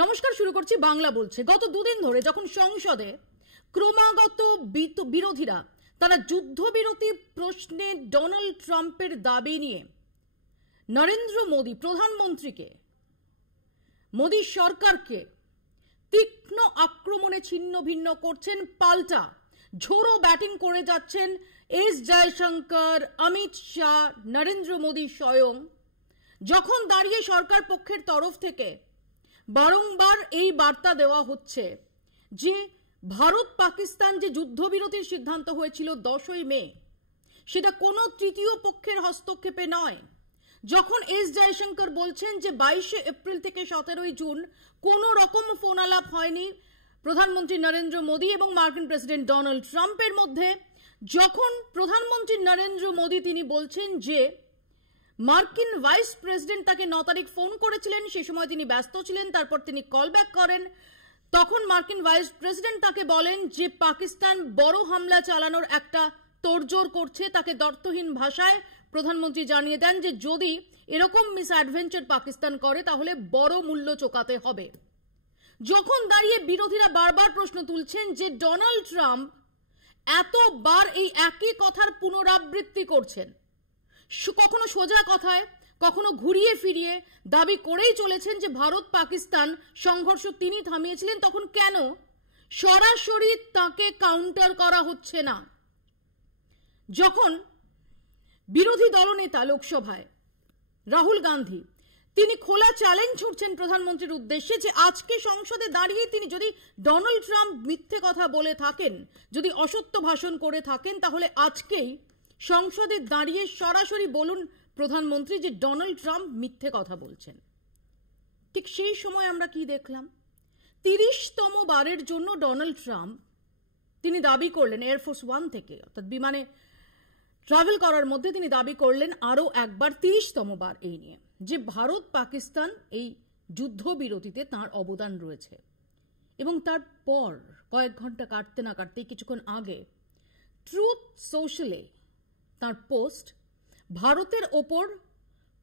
নমস্কার, শুরু করছি বাংলা বলছে। গত দুদিন ধরে যখন সংসদে ক্রমাগত বিরোধীরা তারা যুদ্ধবিরতি প্রশ্নে ডোনাল্ড ট্রাম্পের দাবি নিয়ে নরেন্দ্র মোদী প্রধানমন্ত্রীকে, মোদী সরকারকে তীক্ষ্ণ আক্রমণে ছিন্ন ভিন্ন করছেন, পাল্টা ঝোড়ো ব্যাটিং করে যাচ্ছেন এস জয়শঙ্কর, অমিত শাহ, নরেন্দ্র মোদী স্বয়ং, যখন দাঁড়িয়ে সরকার পক্ষের তরফ থেকে বারংবার এই বার্তা দেওয়া হচ্ছে যে ভারত পাকিস্তান যে যুদ্ধবিরতির সিদ্ধান্ত হয়েছিল 10ই মে, সেটা কোনো তৃতীয় পক্ষের হস্তক্ষেপে নয়, যখন এস জয়শঙ্কর বলছেন যে 22শে এপ্রিল থেকে 17ই জুন কোনো রকম ফোন আলাপ হয়নি প্রধানমন্ত্রী নরেন্দ্র মোদী এবং মার্কিন প্রেসিডেন্ট ডোনাল্ড ট্রাম্পের মধ্যে, যখন প্রধানমন্ত্রী নরেন্দ্র মোদী তিনি বলছেন যে মার্কিন ভাইস প্রেসিডেন্ট তাকে 9 তারিখ ফোন করেছিলেন, সে সময় তিনি ব্যস্ত ছিলেন, তারপর তিনি কল ব্যাক করেন, তখন মার্কিন ভাইস প্রেসিডেন্ট তাকে বলেন যে পাকিস্তান বড় হামলা চালানোর একটা তোড়জোড় করছে, তাকে দ্ব্যর্থহীন ভাষায় প্রধানমন্ত্রী জানিয়ে দেন যে যদি এরকম মিস অ্যাডভেঞ্চার পাকিস্তান করে তাহলে বড় মূল্য চোকাতে হবে। যখন দাঁড়িয়ে বিরোধীরা বারবার প্রশ্ন তুলছেন যে ডোনাল্ড ট্রাম্প এতবার এই একই কথার পুনরাবৃত্তি করছেন, কখনো সোজা কথায় কখনো ঘুরিয়ে ফিরিয়ে দাবি করেই চলেছেন যে ভারত পাকিস্তান সংঘর্ষ তিনি থামিয়েছিলেন, তখন কেন সরাসরি তাকে কাউন্টার করা হচ্ছে না? যখন বিরোধী দলনেতা লোকসভায় রাহুল গান্ধী তিনি খোলা চ্যালেঞ্জ ছুড়ছেন প্রধানমন্ত্রীর উদ্দেশ্যে যে আজকে সংসদে দাঁড়িয়ে তিনি যদি ডোনাল্ড ট্রাম্প মিথ্যে কথা বলে থাকেন, যদি অসত্য ভাষণ করে থাকেন, তাহলে আজকেই সংসদে দাঁড়িয়ে সরাসরি বলুন প্রধানমন্ত্রী যে ডোনাল্ড ট্রাম্প মিথ্যে কথা বলছেন। ঠিক সেই সময় আমরা কি দেখলাম? 30তম বারের জন্য ডোনাল্ড ট্রাম্প তিনি দাবি করলেন এয়ারফোর্স 1 থেকে, অর্থাৎ বিমানে ট্রাভেল করার মধ্যে তিনি দাবি করলেন আরো একবার 30তম বার এই নিয়ে যে ভারত পাকিস্তান এই যুদ্ধবিরতিতে তার অবদান রয়েছে। এবং তারপর কয়েক ঘন্টা কাটতে না কাটতে কিছুক্ষণ আগে ট্রুথ সোশ্যালে তার পোস্ট ভারতের ওপর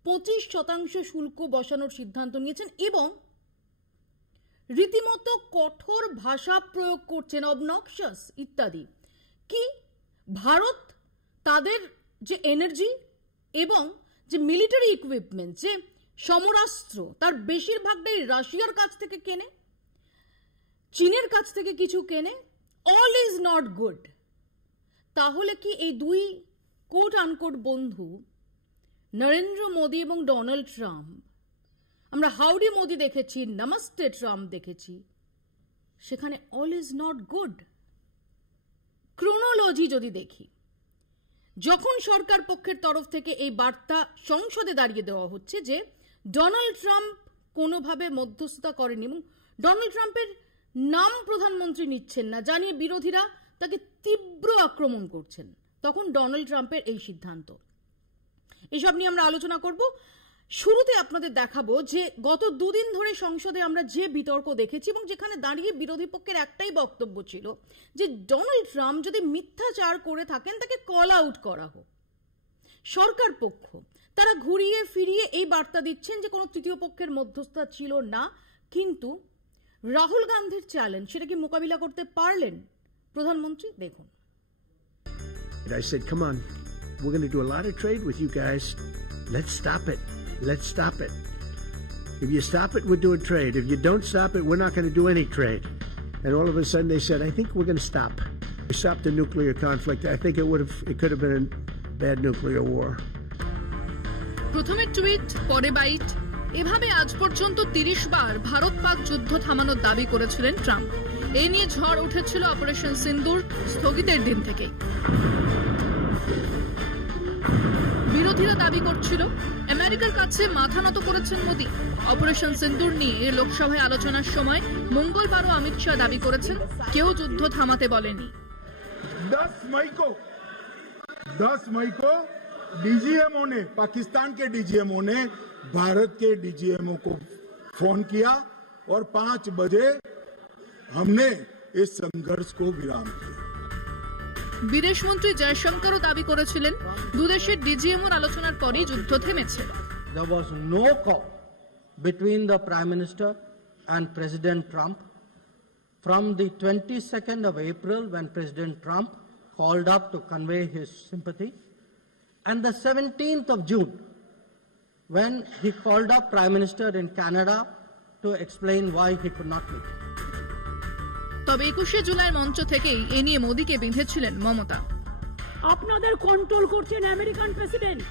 25% শুল্ক বসানোর সিদ্ধান্ত নিয়েছেন এবং রীতিমতো কঠোর ভাষা প্রয়োগ করছেন, অবনক্সাস ইত্যাদি। কি ভারত তাদের যে এনার্জি এবং যে মিলিটারি ইকুইপমেন্ট, যে সমরাস্ত্র, তার বেশিরভাগটাই রাশিয়ার কাছ থেকে কেনে, চীনের কাছ থেকে কিছু কেনে, অল ইজ নট গুড। তাহলে কি এই দুই কোট আনকোট বন্ধু নরেন্দ্র মোদী এবং ডোনাল্ড ট্রাম্প, আমরা হাউডি মোদী দেখেছি, নমস্তে ট্রাম্প দেখেছি, সেখানে all is not good? Chronology যদি দেখি, যখন সরকার পক্ষের তরফ থেকে এই বার্তা সংসদে দাঁড়িয়ে দেওয়া হচ্ছে যে ডোনাল্ড ট্রাম্প কোনোভাবে মধ্যস্থতা করেনি এবং ডোনাল্ড ট্রাম্পের নাম প্রধানমন্ত্রী নিচ্ছেন না, জানিয়ে বিরোধীরা তাকে তীব্র আক্রমণ করছেন, তখন ডোনাল্ড ট্রাম্পের এই সিদ্ধান্ত, এসব নিয়ে আমরা আলোচনা করব। শুরুতে আপনাদের দেখাবো যে গত দুদিন ধরে সংসদে আমরা যে বিতর্ক দেখেছি এবং যেখানে দাঁড়িয়ে বিরোধী পক্ষের একটাই বক্তব্য ছিল যে ডোনাল্ড ট্রাম্প যদি মিথ্যাচার করে থাকেন তাকে কল আউট করা হোক। সরকার পক্ষ তারা ঘুরিয়ে ফিরিয়ে এই বার্তা দিচ্ছেন যে কোনো তৃতীয় পক্ষের মধ্যস্থতা ছিল না, কিন্তু রাহুল গান্ধীর চ্যালেঞ্জ সেটা কি মোকাবিলা করতে পারলেন প্রধানমন্ত্রী? দেখুন। I said, come on, we're going to do a lot of trade with you guys. Let's stop it. Let's stop it. If you stop it, we're doing trade. If you don't stop it, we're not going to do any trade. And all of a sudden they said, I think we're going to stop. We stopped the nuclear conflict. I think it could have been a bad nuclear war. প্রথমে tweet, পরে byte, এভাবে আজ পর্যন্ত 30 বার ভারত পাক যুদ্ধ থামানোর দাবি করেছিলেন Trump. এই নিয়ে ঝড় উঠেছিল অপারেশন সিন্দুর স্থগিতের দিন থেকেই। বিরোধীরা দাবি করছিল আমেরিকার কাছে মাথা নত করেছেন মোদী। অপারেশন সিন্দুর নিয়ে লোকসভায় আলোচনার সময় মঙ্গলবারও অমিত শাহ দাবি করেছেন কেউ যুদ্ধ থামাতে বলেনি। 10 मई को डीजीएमओ ने, पाकिस्तान के डीजीएमओ ने भारत के डीजीएमओ को फोन किया और 5 बजे हमने इस संघर्ष को विराम किया। বিদেশমন্ত্রী জয়শঙ্করও দাবি করেছিলেন দুদেশের ডিজিএমওর আলোচনার পরেই যুদ্ধ থেমেছে। There was no call between the Prime Minister and President Trump from the 22nd of April, when President Trump called up to convey his sympathy, and the 17th of June, when he called up Prime Minister in Canada to explain why he could not meet. তবে 21শে জুলাই মঞ্চ থেকেই এ নিয়ে মোদিকে বিঁধেছিলেন মমতা। আপনাদের control করছেন American president,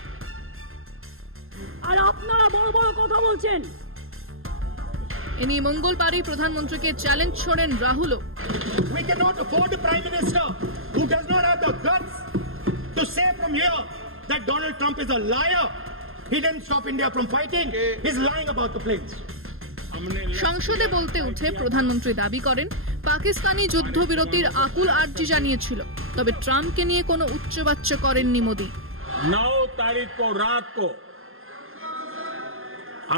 আর আপনারা বড় বড় কথা বলছেন। এ নিয়ে মঙ্গলবারই প্রধানমন্ত্রীকে challenge ছড়েন রাহুলও। We cannot afford a prime minister who does not have the guts to say from here that Donald Trump is a liar. He didn't stop India from fighting. He's lying about the planes. সংসদে বলতে উঠে প্রধানমন্ত্রী দাবি করেন পাকিস্তানি যুদ্ধবিরতির আকুল আর্জি জানিয়েছিল, তবে ট্রাম্পকে নিয়ে কোনো উচ্চবাচ্য করেননি মোদি। 9 तारीख को रात को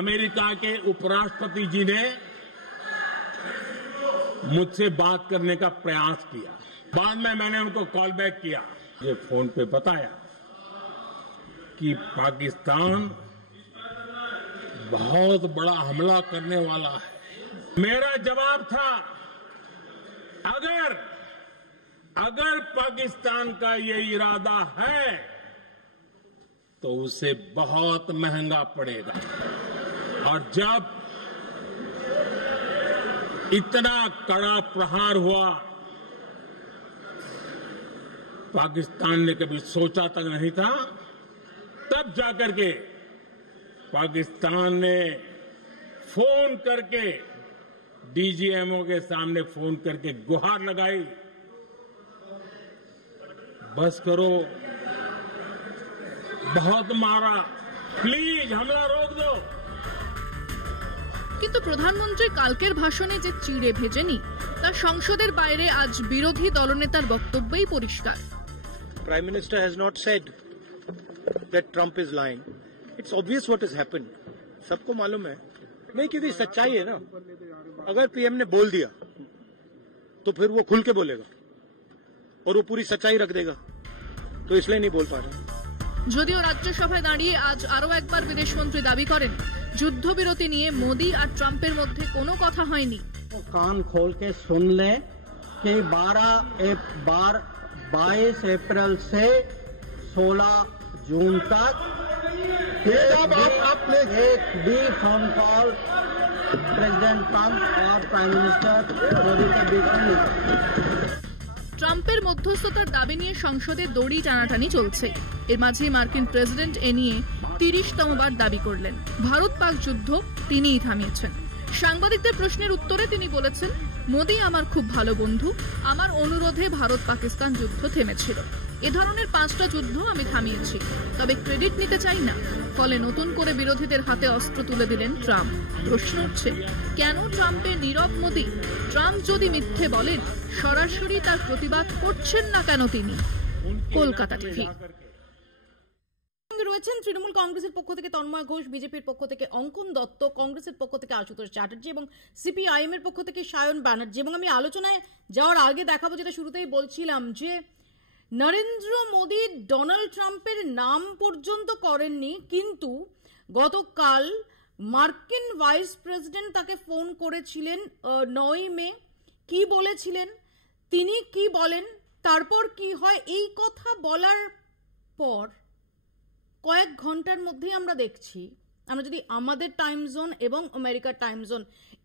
अमेरिका के उपराष्ट्रपति जी ने मुझसे बात करने का प्रयास किया। बाद में मैंने उनको कॉल बैक किया, मुझे फोन पे बताया कि पाकिस्तान बहुत बड़ा हमला करने वाला है। मेरा जवाब था, अगर पाकिस्तान का ये इरादा है तो उसे बहुत महंगा पड़ेगा। और जब इतना कड़ा प्रहार हुआ, पाकिस्तान ने कभी सोचा तक नहीं था, तब जाकर के पाकिस्तान ने फोन करके डीजीएमओ के सामने फोन करके गुहार लगाई, बस करो, बहुत मारा, प्लीज हमला रोक दो। কিন্তু প্রধানমন্ত্রী কালকের ভাষণে যে চিড়ে ভেজেনি তা সংসদের বাইরে আজ বিরোধী দলনেতার বক্তব্যেই পরিষ্কার। Prime Minister has not said that Trump is lying. It's obvious what has happened. सबको मालूम है, नहीं क्योंकि सच्चाई है ना। अगर पीएम ने बोल दिया तो फिर वो खुल के बोलेगा और वो पूरी सच्चाई रख देगा, तो इसलिए नहीं बोल पा रहे। যদিও রাজ্যসভায় দাঁড়িয়ে আজ আরো একবার বিদেশমন্ত্রী দাবি করেন যুদ্ধবিরতি নিয়ে মোদি আর ট্রাম্পের মধ্যে কোনো কথা হয়নি। कान खोल के सुन ले कि 22 अप्रैल से 16 जून तक एक भी फोन कॉल प्रेसिडेंट ट्रम्प और प्राइम मिनिस्टर मोदी के बीच में नहीं। ট্রাম্পের মধ্যস্থতার দাবি নিয়ে সংসদে দড়ি টানাটানি চলছে। এর মাঝেই মার্কিন প্রেসিডেন্ট এ নিয়ে 30তমবার দাবি করলেন ভারত পাক যুদ্ধ তিনিই থামিয়েছেন। সাংবাদিকদের প্রশ্নের উত্তরে তিনি বলেছেন, মোদি আমার খুব ভালো বন্ধু, আমার অনুরোধে ভারত পাকিস্তান যুদ্ধ থেমেছিল। এ ধরনের 5টা যুদ্ধ আমি থামিয়েছি, তবে ক্রেডিট নিতে চাই না। ফলে নতুন করে বিরোধীদের হাতে অস্ত্র তুলে দিলেন ট্রাম্প। প্রশ্ন উঠছে, কেন ট্রাম্পের নীরব মোদি? ট্রাম্প যদি মিথ্যে বলেন, সরাসরি তার প্রতিবাদ করছেন না কেন তিনি? কলকাতা টিভি। রয়েছেন তৃণমূল কংগ্রেসের পক্ষ থেকে তন্ময় ঘোষ, বিজেপির পক্ষ থেকে অঙ্কন দত্ত, কংগ্রেসের পক্ষ থেকে আশুতোষ চ্যাটার্জি এবং সিপিআইএম এর পক্ষ থেকে সায়ন ব্যানার্জি। এবং আমি আলোচনায় যাওয়ার আগে দেখাবো, যেটা শুরুতেই বলছিলাম, যে নরেন্দ্র মোদী ডোনাল্ড ট্রাম্পের নাম পর্যন্ত করেননি, কিন্তু গতকাল মার্কিন ভাইস প্রেসিডেন্ট তাকে ফোন করেছিলেন 9 মে। কি বলেছিলেন, তিনি কি বলেন, তারপর কি হয়, এই কথা বলার পর কয়েক ঘন্টার মধ্যেই আমরা দেখছি, আমরা যদি আমাদের টাইম জোন এবং আমেরিকার টাইম জোন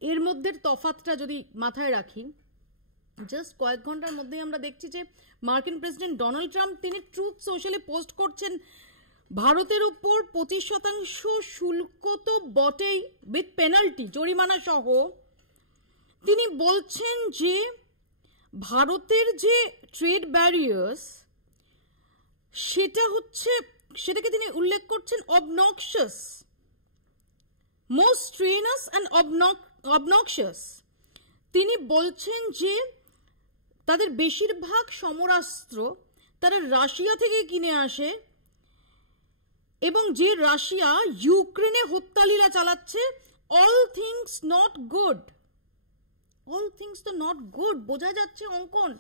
এর মধ্যে তফাৎটা যদি মাথায় রাখি, জাস্ট কয়েক ঘন্টার মধ্যেই আমরা দেখছি যে মার্কিন প্রেসিডেন্ট ডোনাল্ড ট্রাম্প তিনি ট্রুথ সোশ্যালে পোস্ট করছেন ভারতের উপর 25% শুল্ক তো বটেই, উইথ পেনাল্টি, জরিমানা সহ। তিনি বলছেন যে ভারতের যে ট্রেড ব্যারিয়ার্স, সেটাকে তিনি উল্লেখ করছেন অবনক্সিয়াস, মোস্ট স্ট্রেনাস অ্যান্ড অবনক্সিয়াস। তিনি বলছেন যে তাদের বেশিরভাগ সমরাস্ত্র তারা রাশিয়া থেকে কিনে আসে, এবং যে রাশিয়া ইউক্রেনে হত্যালীলা চালাচ্ছে। All things not good, all things তো নট গুড, বোঝা যাচ্ছে অঙ্কন।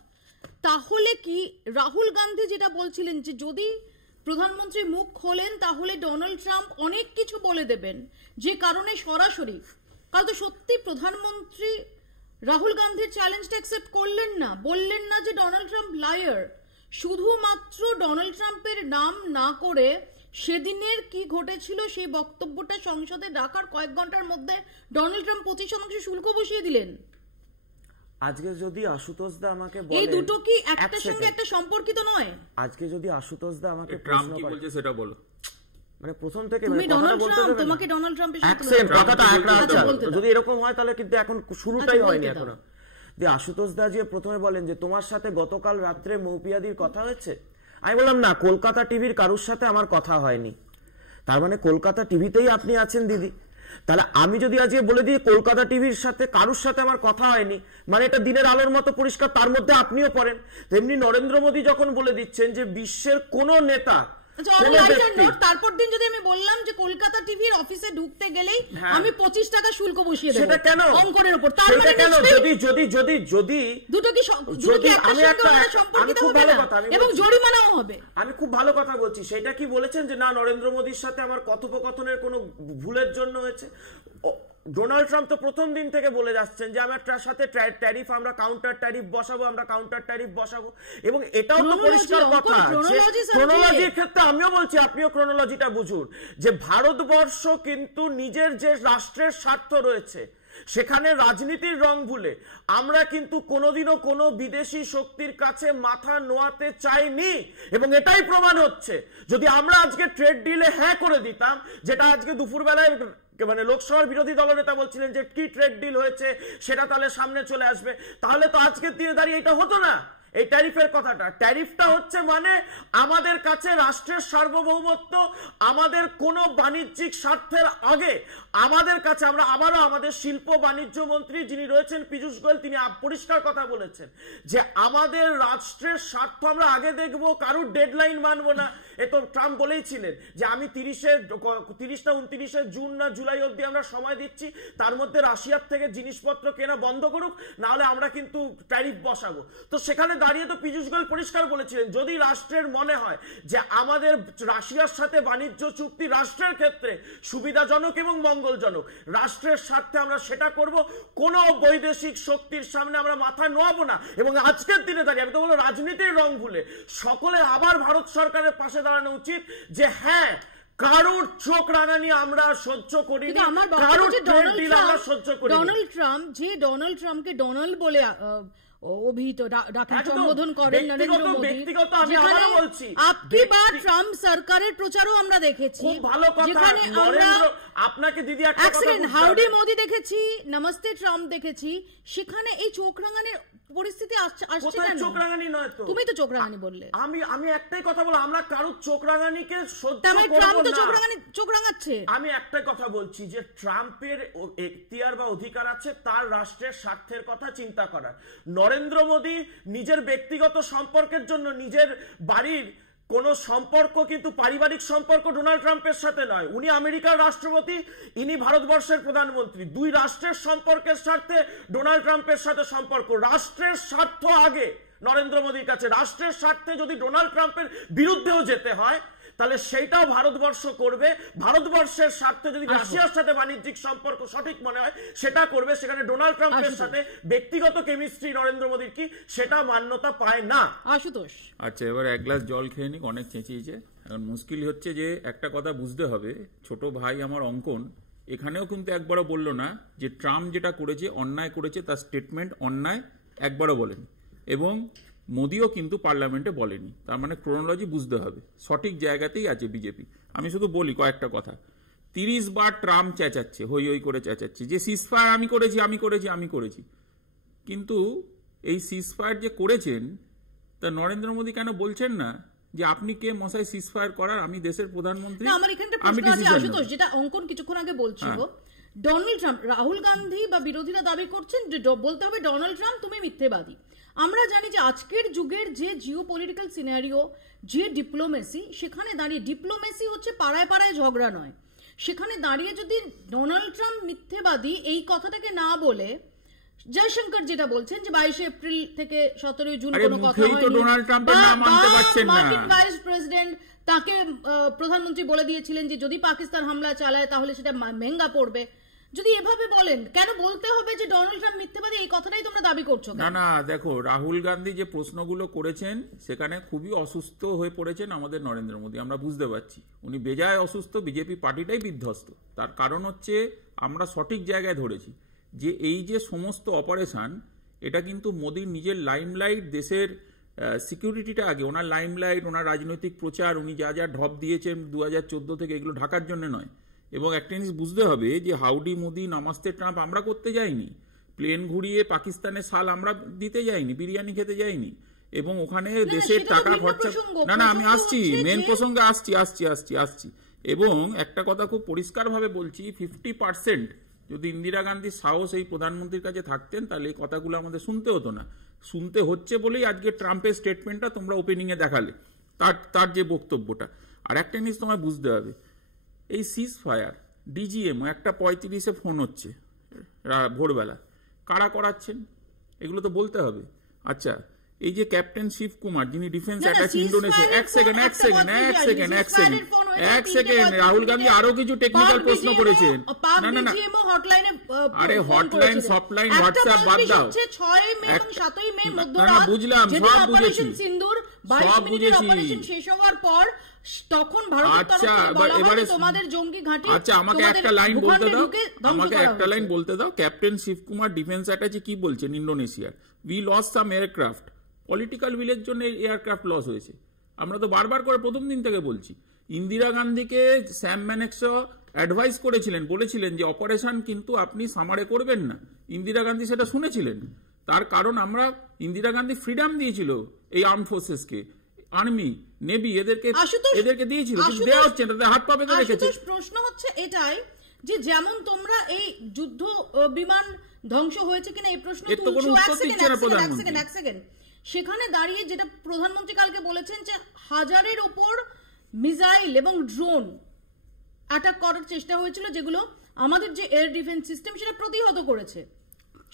তাহলে কি রাহুল গান্ধী যেটা বলছিলেন যে যদি প্রধানমন্ত্রী মুখ খোলেন তাহলে ডোনাল্ড ট্রাম্প অনেক কিছু বলে দেবেন, যে কারণে সরাসরি কাল তো সত্যি প্রধানমন্ত্রী রাহুল গান্ধীর চ্যালেঞ্জটা অ্যাকসেপ্ট করলেন না, বললেন না যে ডোনাল্ড ট্রাম্প লায়ার। শুধুমাত্র ডোনাল্ড ট্রাম্পের নাম না করে সেদিনের কি ঘটেছিল সেই বক্তব্যটা সংসদে রাখার কয়েক ঘন্টার মধ্যে ডোনাল্ড ট্রাম্প 25% শুল্ক বসিয়ে দিলেন। আজকে যদি আশুতোষ দা আমাকে বলে এই দুটো কি একটার সঙ্গে একটা সম্পর্কিত নয়? আজকে যদি আশুতোষ দা আমাকে ট্রাম্প কি বলছে সেটা বলো। মানে প্রথম থেকে তুমি ডোনাল্ড ট্রাম্প, তোমাকে ডোনাল্ড ট্রাম্পের সাথে কথাটা যদি এরকম হয় তাহলে কিন্তু এখন শুরুটাই হয়নি এখনো। যে আশুতোষ দা যে প্রথমে বলেন যে তোমার সাথে গতকাল রাত্রে মৌপিয়াদির কথা হয়েছে, আমি বললাম না, কলকাতা টিভির কারুর সাথে আমার কথা হয়নি। তার মানে কলকাতা টিভিতেই আপনি আছেন দিদি। তাহলে আমি যদি আজকে বলে দিই কলকাতা টিভির সাথে কারুর সাথে আমার কথা হয়নি, মানে এটা দিনের আলোর মতো পরিষ্কার, তার মধ্যে আপনিও পড়েন। তেমনি নরেন্দ্র মোদী যখন বলে দিচ্ছেন যে বিশ্বের কোন নেতা, তারপর দিন যদি আমি বললাম যে কলকাতা টিভির অফিসে ঢুকতে গেলেই আমি 25 টাকা শুল্ক বসিয়ে দেব, সেটা কেন অঙ্কনের উপর, তার মানে কেন? যদি দুটো কি আমি সম্পর্কিত হবে না এবং জরিমানাও হবে। আমি খুব ভালো কথা বলছি, সেটা কি বলেছেন যে না নরেন্দ্র মোদীর সাথে আমার কথোপকথনের কোনো ভুলের জন্য হয়েছে? ডোনাল্ড ট্রাম্প তো প্রথম দিন থেকে বলে যাচ্ছেন যে আমার সাথে ট্যারিফ, আমরা কাউন্টার ট্যারিফ বসাবো, আমরা কাউন্টার ট্যারিফ বসাবো। এবং এটাও তো পরিষ্কার কথা, ক্রোনোলজির ক্ষেত্রে আমিও বলছি আপনিও ক্রোনোলজিটা বুঝুন, যে ভারতবর্ষ কিন্তু নিজের যে রাষ্ট্রের স্বার্থ রয়েছে সেখানে রাজনীতির রং ভুলে আমরা কিন্তু কোনোদিনও কোনো বিদেশি শক্তির কাছে মাথা নোয়াতে চাইনি। এবং এটাই প্রমাণ হচ্ছে, যদি আমরা আজকে ট্রেড ডিলে হ্যাঁ করে দিতাম, যেটা আজকে দুপুরবেলায় মানে লোকসভার বিরোধী দলনেতা বলছিলেন যে কি ট্রেড ডিল হয়েছে সেটা তাহলে সামনে চলে আসবে, তাহলে তো আজকের দিনে দাঁড়িয়ে এটা হতো না। এই ট্যারিফের কথাটা, ট্যারিফটা হচ্ছে মানে আমাদের কাছে রাষ্ট্রের সার্বভৌমত্ব, আমাদের কোনো বাণিজ্যিক স্বার্থের আগে আমাদের কাছে, আমরা আবারও আমাদের শিল্প বাণিজ্য মন্ত্রী যিনি রয়েছেন পীযূষ গোয়েল, তিনি পরিষ্কার কথা বলেছেন যে আমাদের রাষ্ট্রের স্বার্থ আমরা আগে দেখবো, কারোর ডেডলাইন মানবো না। এ তো ট্রাম্প বলেইছিলেন যে আমি 30 না 29 জুন না জুলাই অবধি আমরা সময় দিচ্ছি, তার মধ্যে রাশিয়ার থেকে জিনিসপত্র কেনা বন্ধ করুক, না হলে আমরা কিন্তু ট্যারিফ বসাবো। তো সেখানে দাঁড়িয়ে তো পীযূষ গোয়েল পরিষ্কার বলেছিলেন যদি রাষ্ট্রের মনে হয় যে আমাদের রাশিয়ার সাথে বাণিজ্য চুক্তি রাষ্ট্রের ক্ষেত্রে সুবিধাজনক এবং মঙ্গলজনক, রাষ্ট্রের স্বার্থে আমরা সেটা করব, কোনো বৈদেশিক শক্তির সামনে আমরা মাথা নোয়াবো না। এবং আজকের দিনে দাঁড়িয়ে আমি তো বলবো রাজনীতির রং ভুলে সকলে আবার ভারত সরকারের পাশে দাঁড়ানো উচিত, যে হ্যাঁ কারোর চোখ রাঙানি আমরা সহ্য করি না, কারোর ট্রেড ডিল আমরা সহ্য করি না। ডোনাল্ড ট্রাম্প যে ডোনাল্ড ট্রাম্পকে ডোনাল্ড বলে অভিহিত ডাকেন, সম্বোধন করেন নরেন্দ্র মোদী, যেখানে আপকি বাত ট্রাম্প সরকারের প্রচারও আমরা দেখেছি, যেখানে আমরা আপনাকে দিদি হাউডি মোদি দেখেছি, নমস্তে ট্রাম্প দেখেছি, সেখানে এই চোখ রাঙানির পরিস্থিতি আসছে কেন? চোখ রাঙানি নয় তো, তুমি তো চোখ রাঙানি বললে। আমি একটাই কথা বলবো, আমরা কারোর চোখ রাঙানিকে সহ্য করব না। ট্রাম্প তো চোখ রাঙাচ্ছে। আমি একটাই কথা বলছি যে ট্রাম্পের এখতিয়ার বা অধিকার আছে তার রাষ্ট্রের স্বার্থের কথা চিন্তা করার। নরেন্দ্র মোদী নিজের ব্যক্তিগত সম্পর্কের জন্য নিজের বাড়ির কোন সম্পর্ক কিন্তু পারিবারিক সম্পর্ক ডোনাল্ড ট্রাম্পের সাথে নয়, উনি আমেরিকার রাষ্ট্রপতি, ইনি ভারতবর্ষের প্রধানমন্ত্রী। দুই রাষ্ট্রের সম্পর্কের স্বার্থে ডোনাল্ড ট্রাম্পের সাথে সম্পর্ক, রাষ্ট্রের স্বার্থ আগে নরেন্দ্র মোদীর কাছে। রাষ্ট্রের স্বার্থে যদি ডোনাল্ড ট্রাম্পের বিরুদ্ধেও যেতে হয় তাহলে সেইটাও ভারতবর্ষ করবে, ভারতবর্ষের স্বার্থে যদি রাশিয়ার সাথে বাণিজ্যিক সম্পর্ক সঠিক মনে হয় সেটা করবে, সেখানে ডোনাল্ড ট্রাম্পের সাথে ব্যক্তিগত কেমিস্ট্রি নরেন্দ্র মোদীর কি সেটা মান্যতা পায় না। আশুতোষ আচ্ছা, এবার এক গ্লাস জল খেয়ে নিক, অনেক চেঁচিয়েছে। এখন মুশকিল হচ্ছে যে একটা কথা বুঝতে হবে, ছোট ভাই আমার অঙ্কন এখানেও কিন্তু একবারও বললো না যে ট্রাম্প যেটা করেছে অন্যায় করেছে, তার স্টেটমেন্ট অন্যায় একবারও বলেনি, এবং মোদিও কিন্তু পার্লামেন্টে বলেনি। তার মানে ক্রোনোলজি বুঝতে হবে, সঠিক জায়গাতেই আছে বিজেপি। আমি শুধু বলি কয়েকটা কথা, 30 বার ট্রাম্প চেঁচাচ্ছে, হই হই করে চেঁচাচ্ছে যে সিজফায়ার আমি করেছি, কিন্তু এই সিজফায়ার যে করেছেন তা নরেন্দ্র মোদী কেন বলছেন না যে আপনি কে মশাই সিজফায়ার করার, আমি দেশের প্রধানমন্ত্রী। আমার এখানে প্রশ্ন আছে আশুতোষ, যেটা অঙ্কন কিছুক্ষণ আগে বলছিল, ডোনাল্ড ট্রাম্প, রাহুল গান্ধী বা বিরোধীরা দাবি করছেন বলতে হবে ডোনাল্ড ট্রাম্প তুমি মিথ্যেবাদী। আমরা জানি যে আজকের যুগের যে জিও পলিটিক্যাল সিনারিও, যে ডিপ্লোমেসি, সেখানে দাঁড়িয়ে ডিপ্লোমেসি হচ্ছে পাড়ায় পাড়ায় ঝগড়া নয়, সেখানে দাঁড়িয়ে যদি ডোনাল্ড ট্রাম্প মিথ্যেবাদী এই কথাটাকে না বলে, জয়শঙ্কর যেটা বলছেন যে 22 এপ্রিল থেকে 17 জুন কোনো কথা হয়নি, মার্কিন ভাইস প্রেসিডেন্ট তাকে প্রধানমন্ত্রী বলে দিয়েছিলেন যে যদি পাকিস্তান হামলা চালায় তাহলে সেটা মেঙ্গা পড়বে, যদি এভাবে বলেন, কেন বলতে হবে যে ডোনাল্ড ট্রাম্প মিথ্যাবাদী? এই কথাটাই তোমরা দাবি করছো। না না, দেখো, রাহুল গান্ধী যে প্রশ্নগুলো করেছেন সেখানে খুবই অসুস্থ হয়ে পড়েছেন আমাদের নরেন্দ্র মোদী, আমরা বুঝতে পারছি। উনি বেজায় অসুস্থ, বিজেপি পার্টিটাই বিধ্বস্ত। তার কারণ হচ্ছে আমরা সঠিক জায়গায় ধরেছি যে এই যে সমস্ত অপারেশন, এটা কিন্তু মোদীর নিজের লাইমলাইট, দেশের সিকিউরিটিটা আগে, ওনার লাইমলাইট, ওনার রাজনৈতিক প্রচার, উনি যা যা ঢপ দিয়েছেন 2014 থেকে, এগুলো ঢাকার জন্য নয়। এবং একটা জিনিস বুঝতে হবে যে হাউডি মোদি, নামাস্তে ট্রাম্প আমরা করতে যাইনি, প্লেন ঘুরিয়ে পাকিস্তানের সাল আমরা দিতে যাইনি, বিরিয়ানি খেতে যাইনি, এবং ওখানে দেশের টাকা খরচা। না না, আমি আসছি, মেন প্রসঙ্গে আসছি। এবং একটা কথা খুব পরিষ্কারভাবে বলছি, 50% যদি ইন্দিরা গান্ধীর সাহস এই প্রধানমন্ত্রীর কাছে থাকতেন তাহলে এই কথাগুলো আমাদের শুনতে হতো না। শুনতে হচ্ছে বলেই আজকে ট্রাম্পের স্টেটমেন্টটা তোমরা ওপেনিংয়ে দেখালে, তার যে বক্তব্যটা। আর একটা জিনিস তোমায় বুঝতে হবে, এই সিজ ফায়ার, ডিজিএমও 1:35 ফোন হচ্ছে ভোরবেলা, কারা করাচ্ছেন এগুলো তো বলতে হবে। আচ্ছা, এই যে ক্যাপ্টেন শিব কুমার, যিনি ডিফেন্স অ্যাটাচি ইন্ডোনেশিয়া, এক সেকেন্ড, রাহুল গান্ধী আরো কিছু টেকনিক্যাল প্রশ্ন করেছেন। না, আরে হটলাইন, সফটলাইন, হোয়াটসঅ্যাপ বাদ দাও। না, বুঝলাম, সব বুঝেছি। শেষ হওয়ার পর তখন ভারতের তরফে বলা হয় তোমাদের জঙ্গি ঘাঁটি। আচ্ছা, আমাকে একটা লাইন বলতে দাও, captain Shiv Kumar defence attache কি বলছেন ইন্ডোনেশিয়ার? We loss some aircraft, political উইলের জন্য এয়ারক্রাফট লস হয়েছে। আমরা তো বারবার করে প্রথম দিন থেকে বলছি। ইন্দিরা গান্ধীকে স্যাম ম্যানেক্সা অ্যাডভাইস করেছিলেন, বলেছিলেন যে অপারেশন কিন্তু আপনি সামারে করবেন না। ইন্দিরা গান্ধী সেটা শুনেছিলেন। তার কারণ আমরা, ইন্দিরা গান্ধী ফ্রিডম দিয়েছিল এই আর্ম ফোর্সেসকে, আর্মি, নেভি, এদেরকে দিয়েছিল, দেওয়া হচ্ছে না, হাত পা বেঁধে রেখেছে। প্রশ্ন হচ্ছে এটাই যে যেমন তোমরা এই যুদ্ধ বিমান ধ্বংস হয়েছে কিনা এই প্রশ্ন তুলছো, এক সেকেন্ড, সেখানে দাঁড়িয়ে যেটা প্রধানমন্ত্রী কালকে বলেছেন যে 1000-এর উপর মিসাইল এবং ড্রোন অ্যাটাক করার চেষ্টা হয়েছিল, যেগুলো আমাদের যে এয়ার ডিফেন্স সিস্টেম সেটা প্রতিহত করেছে,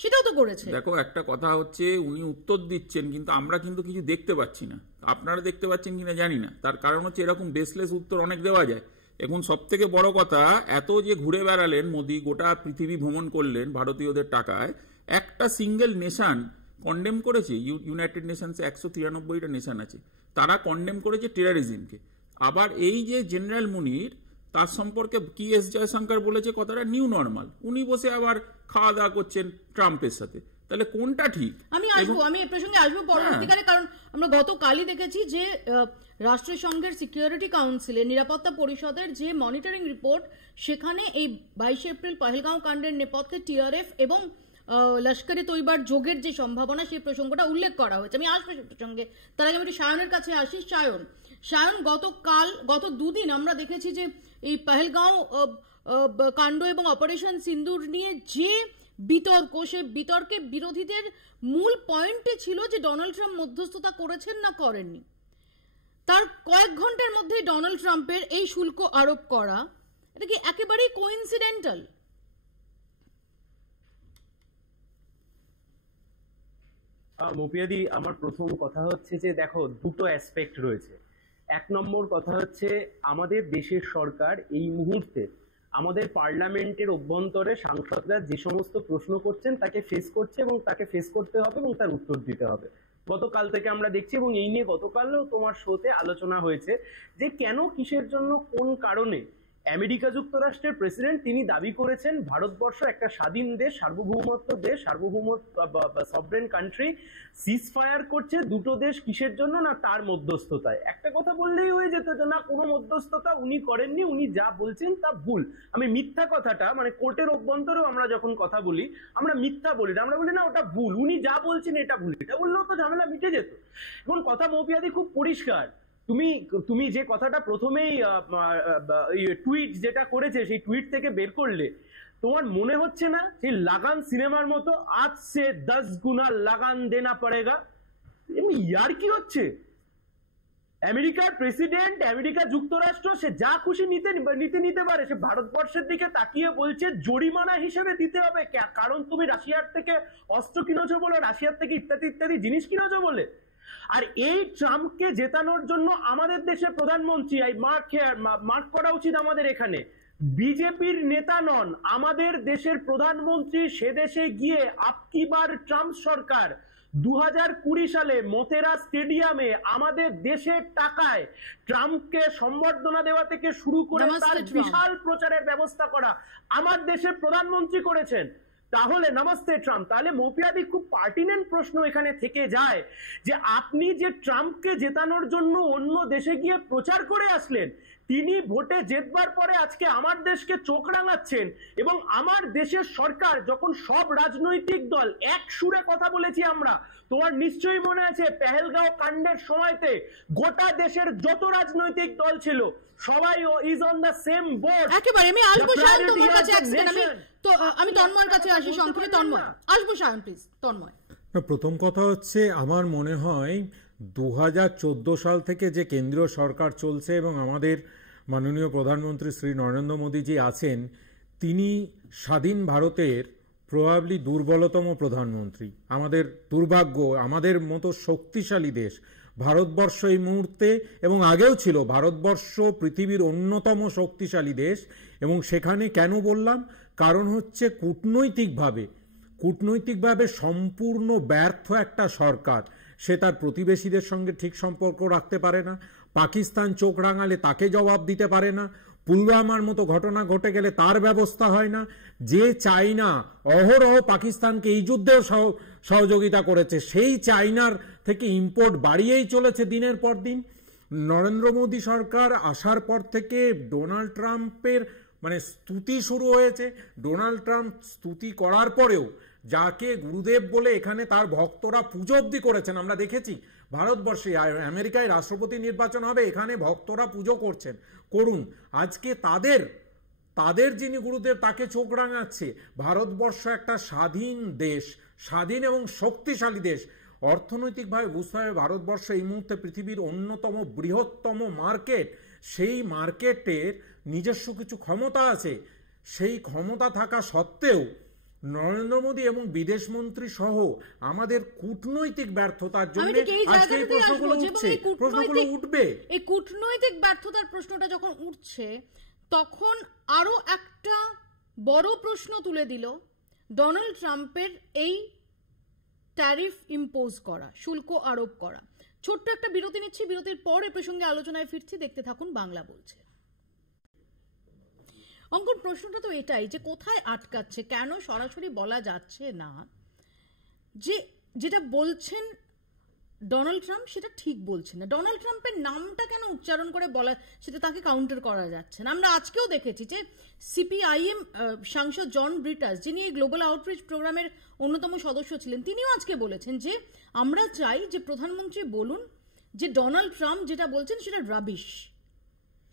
সেটাও তো করেছে। দেখো, একটা কথা হচ্ছে উনি উত্তর দিচ্ছেন কিন্তু আমরা কিন্তু কিছু দেখতে পাচ্ছি না। আপনারা দেখতে পাচ্ছেন কিনা জানি না। তার কারণ হচ্ছে এরকম বেসলেস উত্তর অনেক দেওয়া যায়। এখন সব থেকে বড় কথা, এত যে ঘুরে বেড়ালেন মোদি, গোটা পৃথিবী ভ্রমণ করলেন ভারতীয়দের টাকায়, একটা সিঙ্গেল নেশন কন্ডেম করেছে। ইউনাইটেড নেশনসে 193টা নেশন আছে, তারা কন্ডেম করেছে টেরারিজমকে। আবার এই যে জেনারেল মুনির, তার সম্পর্কে কি এস জয়শঙ্কর বলেছে কথাটা নিউ নর্মাল, উনি বসে আবার খাওয়া দাওয়া করছেন ট্রাম্পের সাথে। তাহলে কোনটা ঠিক? আমি এই প্রসঙ্গে আসবো পরবর্তীকালে, কারণ আমরা গতকালই দেখেছি যে রাষ্ট্রসংঘের সিকিউরিটি কাউন্সিলের, নিরাপত্তা পরিষদের যে মনিটরিং রিপোর্ট, সেখানে এই 22 এপ্রিল পহেলগাঁও কাণ্ডের নেপথ্যে টিআরএফ এবং লস্করে তৈবার যোগের যে সম্ভাবনা, সেই প্রসঙ্গটা উল্লেখ করা হয়েছে। আমি আসবো সেই প্রসঙ্গে, তার আগে আমি একটু সায়নের কাছে আসি। সায়ন, গত দুদিন আমরা দেখেছি যে এই পহেলগাঁও কাণ্ড এবং অপারেশন সিন্দুর নিয়ে যে বিতর্ক, সে বিতর্কের বিরোধীদের মূল পয়েন্টে ছিল যে ডোনাল্ড ট্রাম্প মধ্যস্থতা করেছেন না করেননি। তার কয়েক ঘন্টার মধ্যে ডোনাল্ড ট্রাম্পের এই শুল্ক আরোপ করা, এটা কি একেবারেই কোইন্সিডেন্টাল? মৌপিয়াদি, আমার প্রথম কথা হচ্ছে যে দেখো, দুটো অ্যাসপেক্ট রয়েছে। এক নম্বর কথা হচ্ছে আমাদের দেশের সরকার এই মুহূর্তে আমাদের পার্লামেন্টের অভ্যন্তরে সাংসদরা যে সমস্ত প্রশ্ন করছেন তাকে ফেস করছে, এবং তাকে ফেস করতে হবে এবং তার উত্তর দিতে হবে। গতকাল থেকে আমরা দেখছি, এবং এই নিয়ে গতকালও তোমার শোতে আলোচনা হয়েছে যে কেন, কিসের জন্য, কোন কারণে আমেরিকা যুক্তরাষ্ট্রের প্রেসিডেন্ট তিনি দাবি করেছেন ভারতবর্ষ একটা স্বাধীন দেশ, সার্বভৌমত্ব দেশ, সভরেন কান্ট্রি, সিজ ফায়ার করছে দুটো দেশ, কিসের জন্য না তার মধ্যস্থতায়। একটা কথা বললেই হয়ে যেত যে না, কোনো মধ্যস্থতা উনি করেননি, উনি যা বলছেন তা ভুল। আমি মিথ্যা কথাটা, মানে কোর্টের অভ্যন্তরেও আমরা যখন কথা বলি আমরা মিথ্যা বলি না, আমরা বলি না ওটা ভুল, উনি যা বলছেন এটা ভুল, এটা বললেও তো ঝামেলা মিটে যেত। এখন কথা মৌপিয়াদি খুব পরিষ্কার, তুমি যে কথাটা প্রথমেই টুইট যেটা করেছে সেই টুইট থেকে বের করলে, তোমার মনে হচ্ছে না সেই লাগান সিনেমার মতো আজ সে 10 গুনা লাগান দেনা পড়েগা? এমনি ইয়ার কি হচ্ছে? আমেরিকার প্রেসিডেন্ট, আমেরিকা যুক্তরাষ্ট্র, সে যা খুশি নিতে পারে। সে ভারতবর্ষের দিকে তাকিয়ে বলছে জরিমানা হিসেবে দিতে হবে, কারণ তুমি রাশিয়ার থেকে অস্ত্র কিনেছো বলে, রাশিয়ার থেকে ইত্যাদি জিনিস কিনেছো বলে। আর এই ট্রাম্পকে জেতানোর জন্য আমাদের দেশের প্রধানমন্ত্রী, মার্ক করা উচিত আমাদের এখানে, বিজেপির নেতা নন, আমাদের দেশের প্রধানমন্ত্রী সে দেশে গিয়ে আপকি বার ট্রাম্প সরকার 2020 সালে মোতেরা স্টেডিয়ামে আমাদের দেশের টাকায় ট্রাম্পকে সম্বর্ধনা দেওয়া থেকে শুরু করে তার বিশাল প্রচারের ব্যবস্থা করা আমার দেশের প্রধানমন্ত্রী করেছেন। তাহলে নমস্তে ট্রাম্প, তাহলে মৌপিয়াদি খুব পার্টিনেন্ট প্রশ্ন এখানে থেকে যায় যে আপনি যে ট্রাম্পকে জেতানোর জন্য অন্য দেশে গিয়ে প্রচার করে আসলেন, তিনি ভোটে জেতবার পরে আজকে আমার দেশকে চোখ রাঙাচ্ছেন এবং আমার দেশের সরকার যখন সব রাজনৈতিক দল এক সুরে কথা বলেছি আমরা, তোমার নিশ্চয়ই মনে আছে পেহেলগাঁও কাণ্ডের সময়তে গোটা দেশের যত রাজনৈতিক দল ছিল সবাই is on the same boat. একেবারে আমি আসবো সায়ন তোমার কাছে, আমি তন্ময়ের কাছে আসি সংক্ষেপে। তন্ময়, আসবো সায়ন প্লিজ। তন্ময়, প্রথম কথা হচ্ছে আমার মনে হয় 2014 সাল থেকে যে কেন্দ্রীয় সরকার চলছে এবং আমাদের মাননীয় প্রধানমন্ত্রী শ্রী নরেন্দ্র মোদীজি আছেন, তিনি স্বাধীন ভারতের প্রবাবলি দুর্বলতম প্রধানমন্ত্রী। আমাদের দুর্ভাগ্য, আমাদের মতো শক্তিশালী দেশ ভারতবর্ষ এই মুহূর্তে এবং আগেও ছিল, ভারতবর্ষ পৃথিবীর অন্যতম শক্তিশালী দেশ। এবং সেখানে কেন বললাম, কারণ হচ্ছে কূটনৈতিকভাবে সম্পূর্ণ ব্যর্থ একটা সরকার। সে তার প্রতিবেশীদের সঙ্গে ঠিক সম্পর্ক রাখতে পারে না, পাকিস্তান চোখ রাঙালে তাকে জবাব দিতে পারে না, পুলওয়ামার মতো ঘটনা ঘটে গেলে তার ব্যবস্থা হয় না। যে চায়না অহরহ পাকিস্তানকে এই যুদ্ধেও সহযোগিতা করেছে, সেই চায়নার থেকে ইম্পোর্ট বাড়িয়েই চলেছে দিনের পর দিন। নরেন্দ্র মোদী সরকার আসার পর থেকে ডোনাল্ড ট্রাম্পের স্তুতি শুরু হয়েছে। ডোনাল্ড ট্রাম্প স্তুতি করার পরেও যাকে গুরুদেব বলে এখানে তার ভক্তরা পুজো অব্দি করেছেন, আমরা দেখেছি। ভারতবর্ষে আমেরিকায় রাষ্ট্রপতি নির্বাচন হবে, এখানে ভক্তরা পুজো করুন। আজকে তাদের যিনি গুরুদেব তাকে চোখ রাঙাচ্ছে। ভারতবর্ষ একটা স্বাধীন দেশ, স্বাধীন এবং শক্তিশালী দেশ। অর্থনৈতিকভাবে বুঝতে হবে ভারতবর্ষ এই মুহূর্তে পৃথিবীর অন্যতম বৃহত্তম মার্কেট। সেই মার্কেটের নিজস্ব কিছু ক্ষমতা আছে। সেই ক্ষমতা থাকা সত্ত্বেও নরেন্দ্র মোদী এবং বিদেশ মন্ত্রী সহ আমাদের কূটনৈতিক ব্যর্থতার জন্য আজকে এই প্রশ্নগুলো উঠবে। এই কূটনৈতিক ব্যর্থতার প্রশ্নটা যখন উঠছে, তখন আরো একটা বড় প্রশ্ন তুলে দিল ডোনাল্ড ট্রাম্পের এই ট্যারিফ ইম্পোজ করা, শুল্ক আরোপ করা। ছোট্ট একটা বিরতি নিচ্ছি, বিরতির পর এ প্রসঙ্গে আলোচনায় ফিরছি। দেখতে থাকুন বাংলা বলছে। অঙ্কন, প্রশ্নটা তো এটাই যে কোথায় আটকাচ্ছে, কেন সরাসরি বলা যাচ্ছে না যে যেটা বলছেন ডোনাল্ড ট্রাম্প সেটা ঠিক বলছেন না। ডোনাল্ড ট্রাম্পের নামটা কেন উচ্চারণ করে বলা, সেটা তাকে কাউন্টার করা যাচ্ছে না। আমরা আজকেও দেখেছি যে সিপিআইএম সাংসদ জন ব্রিটাস, যিনি এই গ্লোবাল আউটরিচ প্রোগ্রামের অন্যতম সদস্য ছিলেন, তিনিও আজকে বলেছেন যে আমরা চাই যে প্রধানমন্ত্রী বলুন যে ডোনাল্ড ট্রাম্প যেটা বলছেন সেটা রাবিশ,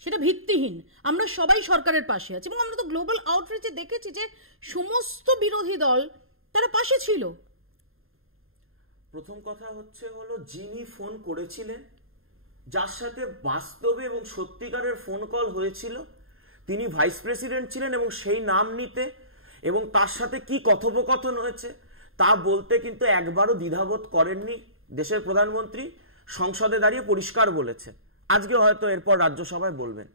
সেটা ভিত্তিহীন। আমরা সবাই সরকারের পাশে আছি। এবং আমরা তো গ্লোবাল আউটরিচে দেখেছি যে সমস্ত বিরোধী দল তারা পাশে ছিল। প্রথম কথা হলো যিনি ফোন করেছিলেন, যার সাথে বাস্তবে এবং সত্যিকারের ফোন কল হয়েছিল, তিনি ভাইস প্রেসিডেন্ট ছিলেন এবং সেই নাম নিতে এবং তার সাথে কি কথোপকথন হয়েছে তা বলতে কিন্তু একবারও দ্বিধাবোধ করেননি দেশের প্রধানমন্ত্রী। সংসদে দাঁড়িয়ে পরিষ্কার বলেছেন, আজকে হয়তো এরপর রাজ্যসভায় বলবেন।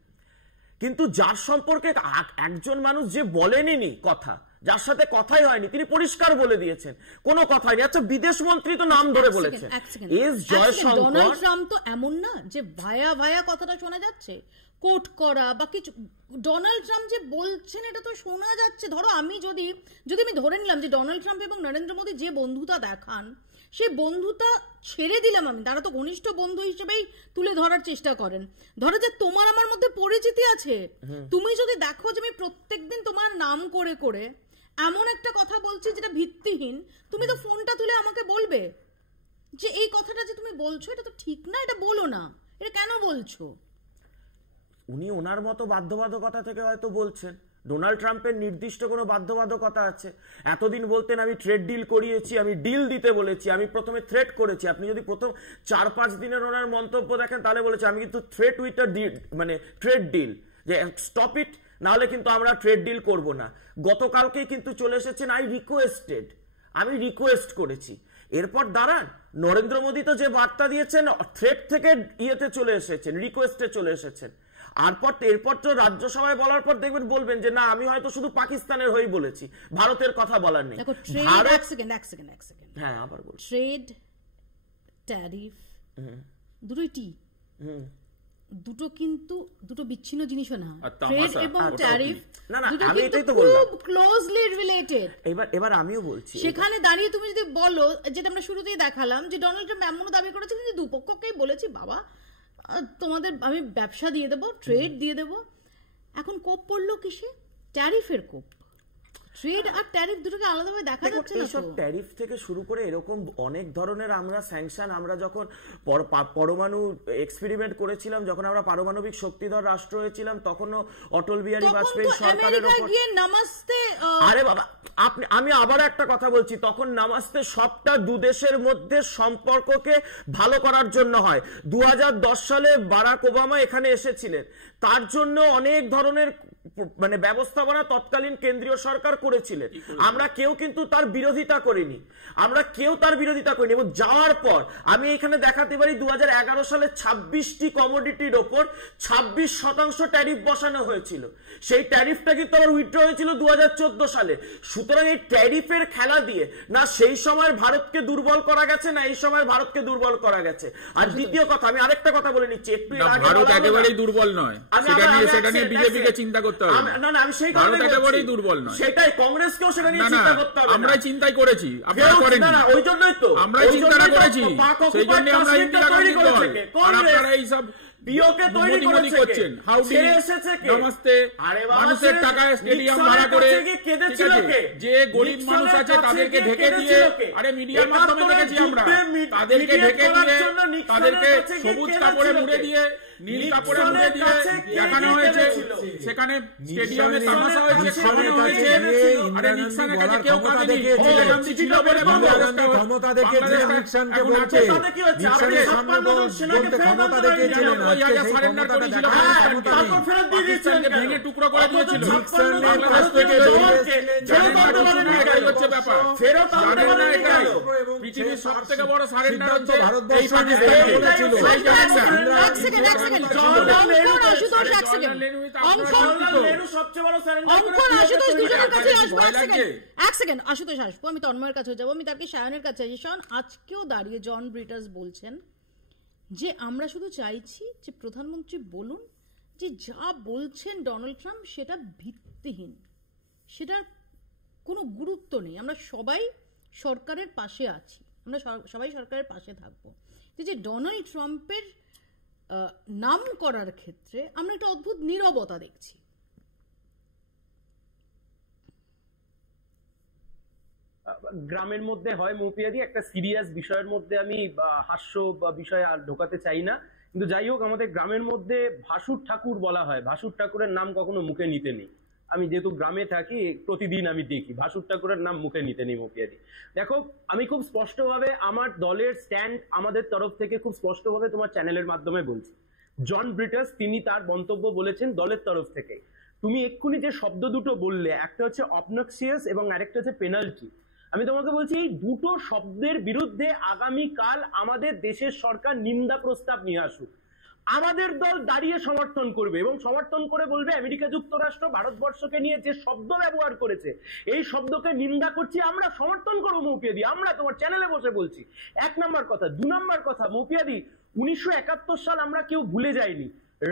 কিন্তু যার সম্পর্কে একজন মানুষ যে বলেনি কথা, যার সাথে কথাই হয়নি, তিনি পরিষ্কার বলে দিয়েছেন কোনো কথাই নেই। আচ্ছা, বিদেশ মন্ত্রী তো নাম ধরে বলেছেন এস জয়শঙ্কর। ডোনাল্ড ট্রাম্প তো এমন না যে ভায়া ভায়া কথাটা শোনা যাচ্ছে, কোট করা বা কিছু। ডোনাল্ড ট্রাম্প যে বলছেন এটা তো শোনা যাচ্ছে। ধরো আমি যদি আমি ধরে নিলাম যে ডোনাল্ড ট্রাম্প এবং নরেন্দ্র মোদী যে বন্ধুতা দেখান, সেই বন্ধুতা ছেড়ে দিলাম আমি, তারা তো ঘনিষ্ঠ বন্ধু হিসেবেই তুলে ধরার চেষ্টা করেন। ধরো যে তোমার আমার মধ্যে পরিচিতি আছে, তুমি যদি দেখো যে আমি প্রত্যেকদিন তোমার নাম করে করে এমন একটা কথা বলছি যেটা ভিত্তিহীন, তুমি তো ফোনটা তুলে আমাকে বলবে যে এই কথাটা যে তুমি বলছো এটা তো ঠিক না, এটা বলো না, এটা কেন বলছো। উনি ওনার মতো বাধ্যবাধকতা থেকে হয়তো বলছেন। ডোনাল্ড ট্রাম্পের নির্দিষ্ট কোনো বাধ্যবাধকতা আছে? এতদিন বলতেন আমি ট্রেড ডিল করিয়েছি, আমি ডিল দিতে বলেছি, আমি প্রথমে থ্রেট করেছি। আপনি যদি প্রথম 4-5 দিনের ওনার মন্তব্য দেখেন তাহলে বলেছে আমি কিন্তু থ্রেট উইথ ট্রেড ডিল, যে স্টপ ইট, নাহলে কিন্তু আমরা ট্রেড ডিল করব না। গতকালকেই কিন্তু চলে এসেছেন আমি রিকোয়েস্ট করেছি। এরপর দাঁড়ান, নরেন্দ্র মোদী তো যে বার্তা দিয়েছেন থ্রেট থেকে ইয়েতে চলে এসেছেন, রিকোয়েস্টে চলে এসেছেন। এরপর তো রাজ্যসভায় বলার পর দেখবেন বলবেন যে না আমি হয়তো শুধু পাকিস্তানের হয়েই বলেছি, ভারতের কথা বলার নেই। এক সেকেন্ড হ্যাঁ আবার বল, ট্রেড ট্যারিফ দুটোই দুটো কিন্তু দুটো বিচ্ছিন্ন জিনিসও না। ট্রেড এবং ট্যারিফ আমি এটাই তো বললাম, খুব ক্লোজলি রিলেটেড। এবার আমিও বলছি, সেখানে দাঁড়িয়ে তুমি যদি বলো, যেটা আমরা শুরুতেই দেখালাম যে ডোনাল্ড ট্রাম্প এমনও দাবি করেছিলেন যে দুপক্ষকেই বলেছি বাবা তোমাদের আমি ব্যবসা দিয়ে দেবো, ট্রেড দিয়ে দেবো। এখন কোপ পড়লো কিসে? ট্যারিফের কোপ। ট্রেড আর ট্যারিফ দুটোকে আলাদাভাবে দেখা যাচ্ছে না। এইসব ট্যারিফ থেকে শুরু করে এরকম অনেক ধরনের আমরা স্যাংশন, আমরা যখন পরমাণু এক্সপেরিমেন্ট করেছিলাম, যখন আমরা পারমাণবিক শক্তিধর রাষ্ট্র হয়েছিলাম, তখনও অটল বিহারী বাজপেয়ী সরকারের উপর আরে বাবা আমি আবার একটা কথা বলছি, তখন নামাস্তে সবটা দুদেশের মধ্যে সম্পর্ককে ভালো করার জন্য হয়। 2010 সালে বারাক ওবামা এখানে এসেছিলেন, তার জন্য অনেক ধরনের মানে ব্যবস্থাপনা তৎকালীন কেন্দ্রীয় সরকার করেছিলেন। আমরা কেউ কিন্তু তার বিরোধিতা করিনি, এবং যাওয়ার পর আমি এখানে দেখাতে পারি 2011 সালে 26টি কমোডিটির ওপর 26% ট্যারিফ বসানো হয়েছিল। সেই ট্যারিফটা কিন্তু আবার উইথড্র হয়েছিল 2014 সালে। সুতরাং এই ট্যারিফের খেলা দিয়ে না সেই সময় ভারতকে দুর্বল করা গেছে, না এই সময় ভারতকে দুর্বল করা গেছে। আর দ্বিতীয় কথা, আমি আরেকটা কথা বলে নিচ্ছি, একটু ভারত একেবারেই দুর্বল নয়, সেটা নিয়ে বিজেপিকে চিন্তা করতে হবে না। আমি সেই কারণে একেবারেই দুর্বল নয়, সেটাই কংগ্রেসকেও সেটা নিয়ে চিন্তা করতে হবে। আমরাই চিন্তাই করেছি, আপনারা করেননি। না ওই জন্যই তো আমরাই চিন্তা করেছি, সেই জন্য আমরা ইন্দিরা গান্ধী দল, আর আপনারা এই সব পিওকে তৈরি করেছেন। হাউডি নমস্তে, মানুষের টাকায় স্টেডিয়াম ভাড়া করে, যে গরিব মানুষ আছে তাদেরকে ঢেকে দিয়ে, আরে মিডিয়ার মাধ্যমে দেখেছি আমরা, তাদেরকে ঢেকে দিয়ে, তাদেরকে সবুজ কাপড়ে মুড়ে দিয়ে, নীল কাপড়ে মুড়ে দিয়ে দেখানো হয়েছে। সেখানে স্টেডিয়ামে তামাশা হয়েছে, খাওয়ানো হয়েছে। আরে নিক্সনের কাছে কেউ কাঁদেনি, ইন্দিরা গান্ধী ছিল বলে ক্ষমতা দেখিয়েছিলেন, নিক্সনকে বলছে, নিক্সনের সামনে বলতে ক্ষমতা দেখিয়েছিলেন, ভেঙে টুকরো করে দিয়েছিল। পৃথিবীর সব থেকে বড় সারেন্ডার হচ্ছে এই আশুতোষ আসবো, আমি তন্ময়ের কাছে যাবো, আমি তাকে সায়নের কাছে আসি। শায়ন, আজকেও দাঁড়িয়ে জন ব্রিটাস বলছেন যে আমরা শুধু চাইছি যে প্রধানমন্ত্রী বলুন যে যা বলছেন ডোনাল্ড ট্রাম্প সেটা ভিত্তিহীন, সেটার কোনো গুরুত্ব নেই, আমরা সবাই সরকারের পাশে আছি, আমরা সবাই সরকারের পাশে থাকবো। যে ডোনাল্ড ট্রাম্পের নাম করার ক্ষেত্রে আমরা একটা অদ্ভুত নীরবতা দেখছি। গ্রামের মধ্যে হয় মৌপিয়াদি, একটা সিরিয়াস বিষয়ের মধ্যে আমি হাস্য বিষয় আর ঢোকাতে চাই না, কিন্তু যাই হোক আমাদের গ্রামের মধ্যে ভাসুর ঠাকুর বলা হয়, ভাসুর ঠাকুরের নাম কখনো মুখে নিতে নেই। আমি যেহেতু গ্রামে থাকি প্রতিদিন আমি দেখি ভাসুর ঠাকুরের নাম মুখে নিতে নেই মৌপিয়াদি। দেখো আমি খুব স্পষ্টভাবে আমার দলের স্ট্যান্ড আমাদের তরফ থেকে খুব স্পষ্টভাবে তোমার চ্যানেলের মাধ্যমে বলছি। জন ব্রিটাস তিনি তার মন্তব্য বলেছেন দলের তরফ থেকে। তুমি এক্ষুনি যে শব্দ দুটো বললে, একটা হচ্ছে অবনক্সিয়াস এবং আরেকটা হচ্ছে পেনাল্টি, আমি তোমাকে বলছি এই দুটো শব্দের বিরুদ্ধে আগামীকাল আমাদের দেশের সরকার নিন্দা প্রস্তাব নিয়ে আসুক, আমাদের দল দাঁড়িয়ে সমর্থন করবে এবং সমর্থন করে বলবে আমেরিকা যুক্তরাষ্ট্র ভারতবর্ষকে নিয়ে যে শব্দ ব্যবহার করেছে এই শব্দকে নিন্দা করছি, আমরা সমর্থন করবো মৌপিয়াদি, আমরা তোমার চ্যানেলে বসে বলছি। এক নম্বর কথা। 2 নম্বর কথা মৌপিয়াদি, 1971 সাল আমরা কেউ ভুলে যাইনি।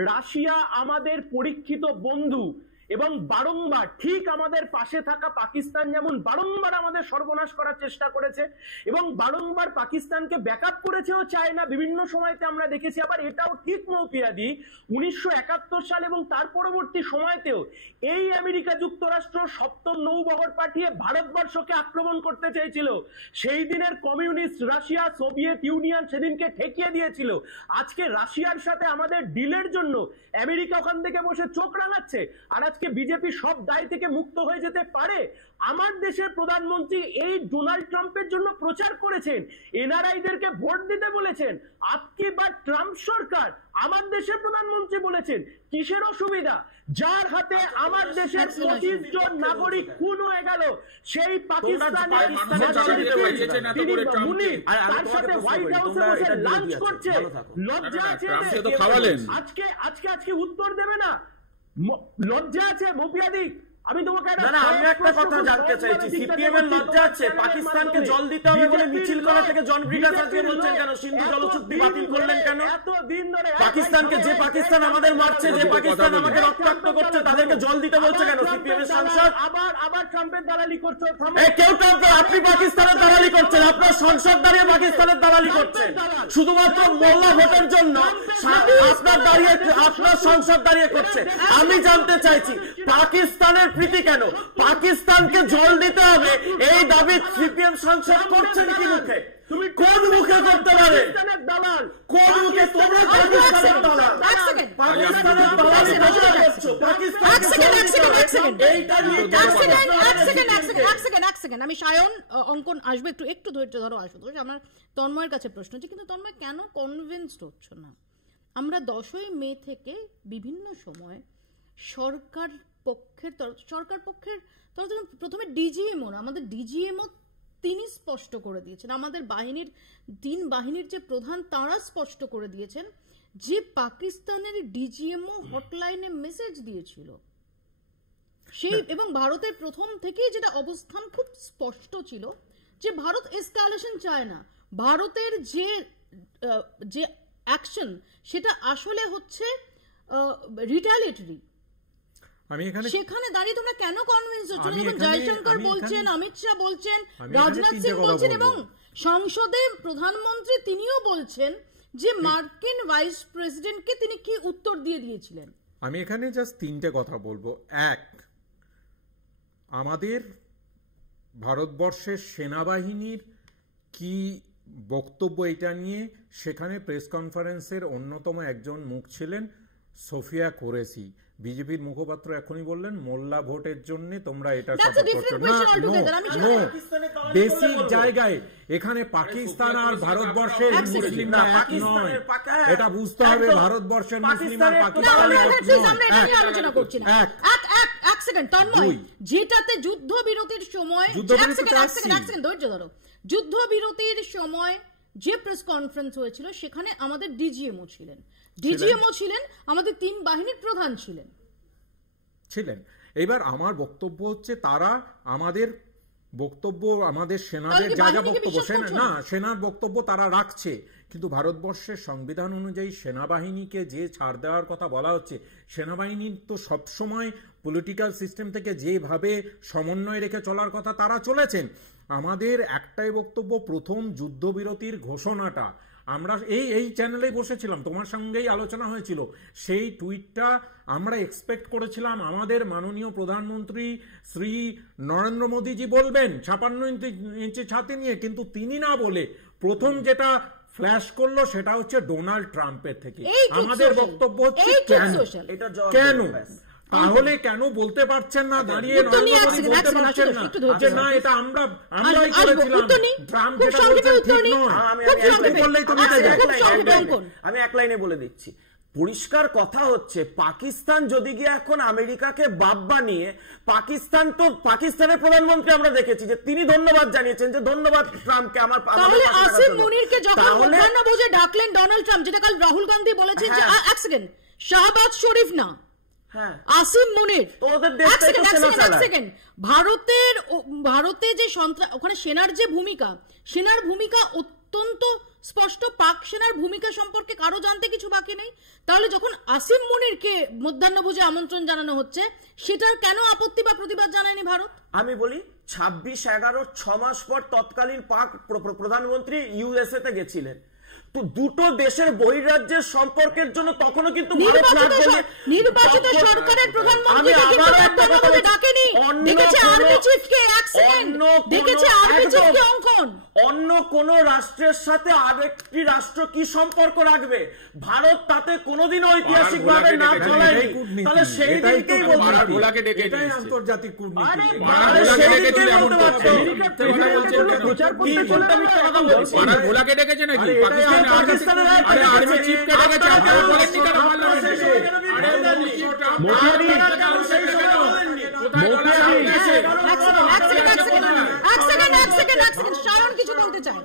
রাশিয়া আমাদের পরীক্ষিত বন্ধু এবং বারংবার ঠিক আমাদের পাশে থাকা পাকিস্তান যেমন বারংবার আমাদের সর্বনাশ করার চেষ্টা করেছে এবং বারংবার পাকিস্তানকে ব্যাকআপ করেছেও চায়না বিভিন্ন সময়তে আমরা দেখেছি। আবার এটাও ঠিক মৌপিয়াদি 1971 সাল এবং তার পরবর্তী সময়তেও এই আমেরিকা যুক্তরাষ্ট্র সপ্তম নৌবহর পাঠিয়ে ভারতবর্ষকে আক্রমণ করতে চেয়েছিল। সেই দিনের কমিউনিস্ট রাশিয়া, সোভিয়েত ইউনিয়ন সেদিনকে ঠেকিয়ে দিয়েছিল। আজকে রাশিয়ার সাথে আমাদের ডিলের জন্য আমেরিকা ওখান থেকে বসে চোখ রাঙাচ্ছে, আর আজকে আজকে বিজেপি সব দায় থেকে মুক্ত হয়ে যেতে পারে? আমার দেশের প্রধানমন্ত্রী এই ডোনাল্ড ট্রাম্পের জন্য প্রচার করেছেন, এনআরআইদেরকে ভোট দিতে বলেছেন। আপকি বা ট্রাম্প সরকার, আমার দেশের প্রধানমন্ত্রী বলেছেন। কিসের অসুবিধা? যার হাতে আমার দেশের 25 জন নাগরিক খুন হয়ে গেল, সেই পাকিস্তানের তার সাথে হোয়াইট হাউসে বসে লাঞ্চ করছে। লজ্জা আছে? আজকে উত্তর দেবে না? লজ্জা আছে মপিয়াদি? আমি তোমাকে আমি একটা কথা জানতে চাইছি, সিপিএম এর লজ্জা আছে পাকিস্তানকে জল দিতে হবে বলে মিছিল করা থেকে জন ব্রিডাস আজকে বলছেন কেন সিন্ধু জল চুক্তি বাতিল করলেন কেন? পাকিস্তানকে, যে পাকিস্তান আমাদের মারছে, যে পাকিস্তান আমাকে রক্তাক্ত করছে, তাদেরকে জল দিতে বলছে কেন সিপিএম এর সাংসদ? আবার ট্রাম্পের দালালি করছো। কেউ ট্রাম্পের, আপনি পাকিস্তানের দালালি করছেন, আপনার সংসদ দাঁড়িয়ে পাকিস্তানের দালালি করছেন শুধুমাত্র মোল্লা ভোটের জন্য। আপনার সংসদ দাঁড়িয়ে করছে। আমি জানতে চাইছি পাকিস্তানের প্রীতি কেন? পাকিস্তানকে জল দিতে হবে এই দাবি সিপিএম সংসদ করছেন কি মুখে? কোন মুখে করতে পারে? কোন মুখে? তোমরা পাকিস্তানের দালাল, পাকিস্তানের দালালি করছো। আমি সায়ন অঙ্কন আসবে, একটু ধৈর্য ধরো। আসো, আমার তন্ময়ের কাছে প্রশ্ন হচ্ছে, কিন্তু তন্ময় কেন কনভিন্সড হচ্ছ না? আমরা 10ই মে থেকে বিভিন্ন সময় সরকার পক্ষের প্রথমে ডিজিএমও, আমাদের ডিজিএমও তিনি স্পষ্ট করে দিয়েছেন, আমাদের বাহিনীর যে প্রধান তারা স্পষ্ট করে দিয়েছেন যে পাকিস্তানের ডিজিএমও হটলাইনে মেসেজ দিয়েছিল সেই, এবং ভারতের প্রথম থেকেই যেটা অবস্থান খুব স্পষ্ট ছিল যে ভারত এসকালেশন চায় না। ভারতের যে অ্যাকশন সেটা আসলে হচ্ছে রিটালিয়েটরি। সেখানে দাঁড়িয়ে তোমরা কেন কনভিন্স হচ্ছ? জয়শঙ্কর বলছেন, অমিত শাহ বলছেন, রাজনাথ সিং বলছেন, এবং সংসদে প্রধানমন্ত্রী তিনিও বলছেন যে মার্কিন ভাইস প্রেসিডেন্টকে তিনি কি উত্তর দিয়ে দিয়েছিলেন। আমি এখানে জাস্ট 3টে কথা বলবো। এক, আমাদের ভারতবর্ষের সেনাবাহিনীর কি বক্তব্য এটা নিয়ে, সেখানে প্রেস কনফারেন্সের অন্যতম একজন মুখ ছিলেন সোফিয়া কোরেশি। বিজেপির মুখপাত্র এখনই বললেন মোল্লা ভোটের জন্য তোমরা এটা সাপোর্ট করছো না। বেসিক জায়গায় এখানে পাকিস্তান আর ভারতবর্ষের মুসলিমরা এক নয়, এটা বুঝতে হবে। ভারতবর্ষের মুসলিম আর পাকিস্তানের আলোচনা করছি না। এক সেকেন্ড তন্ময়, যেটাতে যুদ্ধবিরতির সময়, ধৈর্য ধরো, যুদ্ধবিরতির সময় যে প্রেস কনফারেন্স হয়েছিল সেখানে আমাদের ডিজিএমও ছিলেন, আমাদের 3 বাহিনীর প্রধান ছিলেন। এবার আমার বক্তব্য হচ্ছে তারা আমাদের বক্তব্য, আমাদের সেনাদের যা যা বক্তব্য, সেনার বক্তব্য তারা রাখছে, কিন্তু ভারতবর্ষের সংবিধান অনুযায়ী সেনাবাহিনীকে যে ছাড় দেওয়ার কথা বলা হচ্ছে, সেনাবাহিনীর তো সবসময় পলিটিক্যাল সিস্টেম থেকে যেভাবে সমন্বয় রেখে চলার কথা তারা চলেছেন। আমাদের একটাই বক্তব্য, প্রথম যুদ্ধবিরতির ঘোষণাটা আমরা এই চ্যানেলেই বসেছিলাম, তোমার সঙ্গেই আলোচনা হয়েছিল, সেই টুইটটা আমরা এক্সপেক্ট করেছিলাম আমাদের মাননীয় প্রধানমন্ত্রী শ্রী নরেন্দ্র মোদীজি বলবেন 56 ইঞ্চি ছাতি নিয়ে, কিন্তু তিনি না বলে প্রথম যেটা ফ্ল্যাশ করলো সেটা হচ্ছে ডোনাল্ড ট্রাম্পের থেকে। আমাদের বক্তব্য হচ্ছে কেন তাহলে কেন বলতে পারছেন না, দাঁড়িয়ে বলতে পারছেন না যে না এটা আমরাই করেছিলাম, ট্রাম্প যেটা বলছেন ঠিক নয়। আমি এক লাইনে বলে দিচ্ছি, পরিষ্কার কথা হচ্ছে পাকিস্তান যদি গিয়ে এখন আমেরিকাকে বাপ বানিয়ে, পাকিস্তানের প্রধানমন্ত্রী আমরা দেখেছি যে তিনি ধন্যবাদ জানিয়েছেন যে ধন্যবাদ ট্রাম্পকে। আমার তাহলে আসিম মুনিরকে যখন মধ্যাহ্নভোজে ডাকলেন ডোনাল্ড ট্রাম্প, যেটা কাল রাহুল গান্ধী বলেছেন যে এক সেকেন্ড, শাহবাজ শরীফ না, আসিম মুনির, ভারতে যে ওখানে সেনার ভূমিকা অত্যন্ত স্পষ্ট। পাক সেনার ভূমিকা সম্পর্কে কারো জানতে কিছু বাকি নেই। তাহলে যখন আসিম মুনিরকে মধ্যাহ্নভোজে আমন্ত্রণ জানানো হচ্ছে, সেটার কেন আপত্তি বা প্রতিবাদ জানায়নি ভারত? আমি বলি 26/11 6 মাস পর তৎকালীন পাক প্রধানমন্ত্রী ইউএসএ তে গেছিলেন, তো দুটো দেশের বহিরাজ্যের সম্পর্কের জন্য তখনও কিন্তু নির্বাচিত সরকারের প্রধানমন্ত্রী ডাকেনি, ডেকেছে আর্মি চিফকে। এক সেকেন্ড, ডেকেছে আর্মি চিফকে শোন, অন্য কোন রাষ্ট্রের সাথে আরেকটি রাষ্ট্র কি সম্পর্ক রাখবে? ভারত তাতে কোনোদিনও ঐতিহাসিক ভাবে না চলায়নি। তাহলে সেই দিকেই বলতে পারি, এটাই আন্তর্জাতিক কূটনীতি। ভোলাকে ডেকেছে নাকি? পাকিস্তানের আর্মি চিফকে ডেকেছে, সায়ন কিছু বলতে চায়,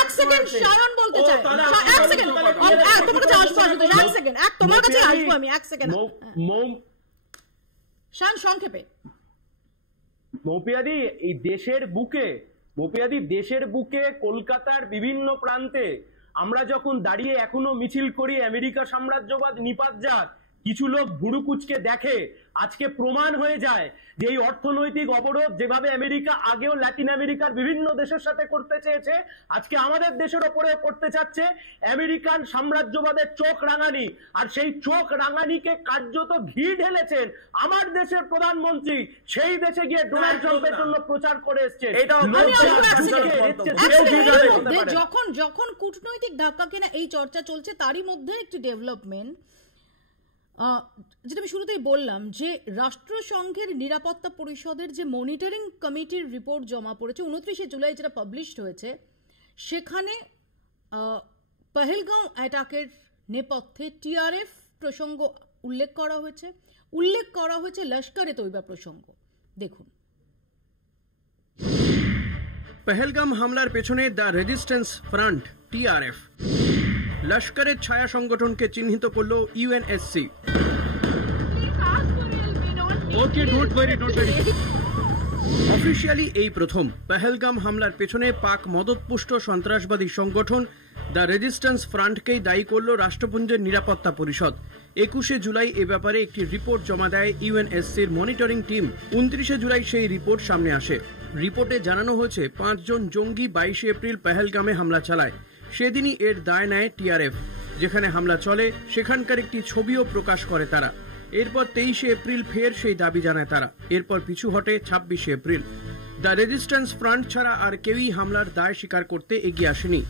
এক সেকেন্ড সায়ন বলতে চায়, এক সেকেন্ড তোমার কাছে আসবো, এক সেকেন্ড তোমার কাছে আসবো আমি, এক সেকেন্ড সায়ন সংক্ষেপে। মৌপিয়াদি, এই দেশের বুকে কলকাতার বিভিন্ন প্রান্তে আমরা যখন দাঁড়িয়ে এখনো মিছিল করি আমেরিকা সাম্রাজ্যবাদ নিপাত যাক, কিছু লোক ভুরু কুচকে দেখে, আজকে প্রমাণ হয়ে যায় যে এই অর্থনৈতিক অবরোধ যেভাবে আমেরিকা আগেও ল্যাটিন আমেরিকার বিভিন্ন দেশের সাথে করতে চেয়েছে, আজকে আমাদের দেশের ওপরেও করতে চাচ্ছে আমেরিকান সাম্রাজ্যবাদের চোখ রাঙানি। আর সেই চোখ রাঙানিকে কার্যত ঘি ঢেলেছেন আমার দেশের প্রধানমন্ত্রী, সেই দেশে গিয়ে ডোনাল্ড ট্রাম্পের জন্য প্রচার করে এসছেন। যখন কূটনৈতিক ধাক্কা কিনা এই চর্চা চলছে, তারই মধ্যে একটি ডেভেলপমেন্ট, যেটা আমি শুরুতেই বললাম যে রাষ্ট্রসংঘের নিরাপত্তা পরিষদের যে মনিটরিং কমিটির রিপোর্ট জমা পড়েছে 29শে জুলাই, যেটা পাবলিশড হয়েছে, সেখানে পহেলগাঁও অ্যাটাকের নেপথ্যে টিআরএফ প্রসঙ্গ উল্লেখ করা হয়েছে লস্কর-এ তৈবা প্রসঙ্গ। দেখুন, পহেলগাম হামলার পেছনে দ্য রেজিস্ট্যান্স ফ্রন্ট টিআরএফ, লস্করের ছায়া সংগঠনকে চিহ্নিত করল ইউএনএসসি। অফিসিয়ালি এই প্রথম পহেলগাম হামলার পেছনে পাক মদতপুষ্ট সন্ত্রাসবাদী সংগঠন দ্য রেজিস্ট্যান্স ফ্রন্টকেই দায়ী করল রাষ্ট্রপুঞ্জের নিরাপত্তা পরিষদ। 21শে জুলাই এ ব্যাপারে একটি রিপোর্ট জমা দেয় ইউএনএসসির মনিটরিং টিম। 29শে জুলাই সেই রিপোর্ট সামনে আসে। রিপোর্টে জানানো হয়েছে 5 জন জঙ্গি 22শে এপ্রিল পহেলগামে হামলা চালায়। সেদিনই এর দায় নেয় টিআরএফ। যেখানে হামলা চলে সেখানকার একটি ছবিও প্রকাশ করে তারা। এরপর 23শে এপ্রিল ফের সেই দাবি জানায় তারা। এরপর পিছু হটে 26শে এপ্রিল। দ্য রেজিস্ট্যান্স ফ্রন্ট ছাড়া আর কেউই হামলার দায় স্বীকার করতে এগিয়ে আসেনি।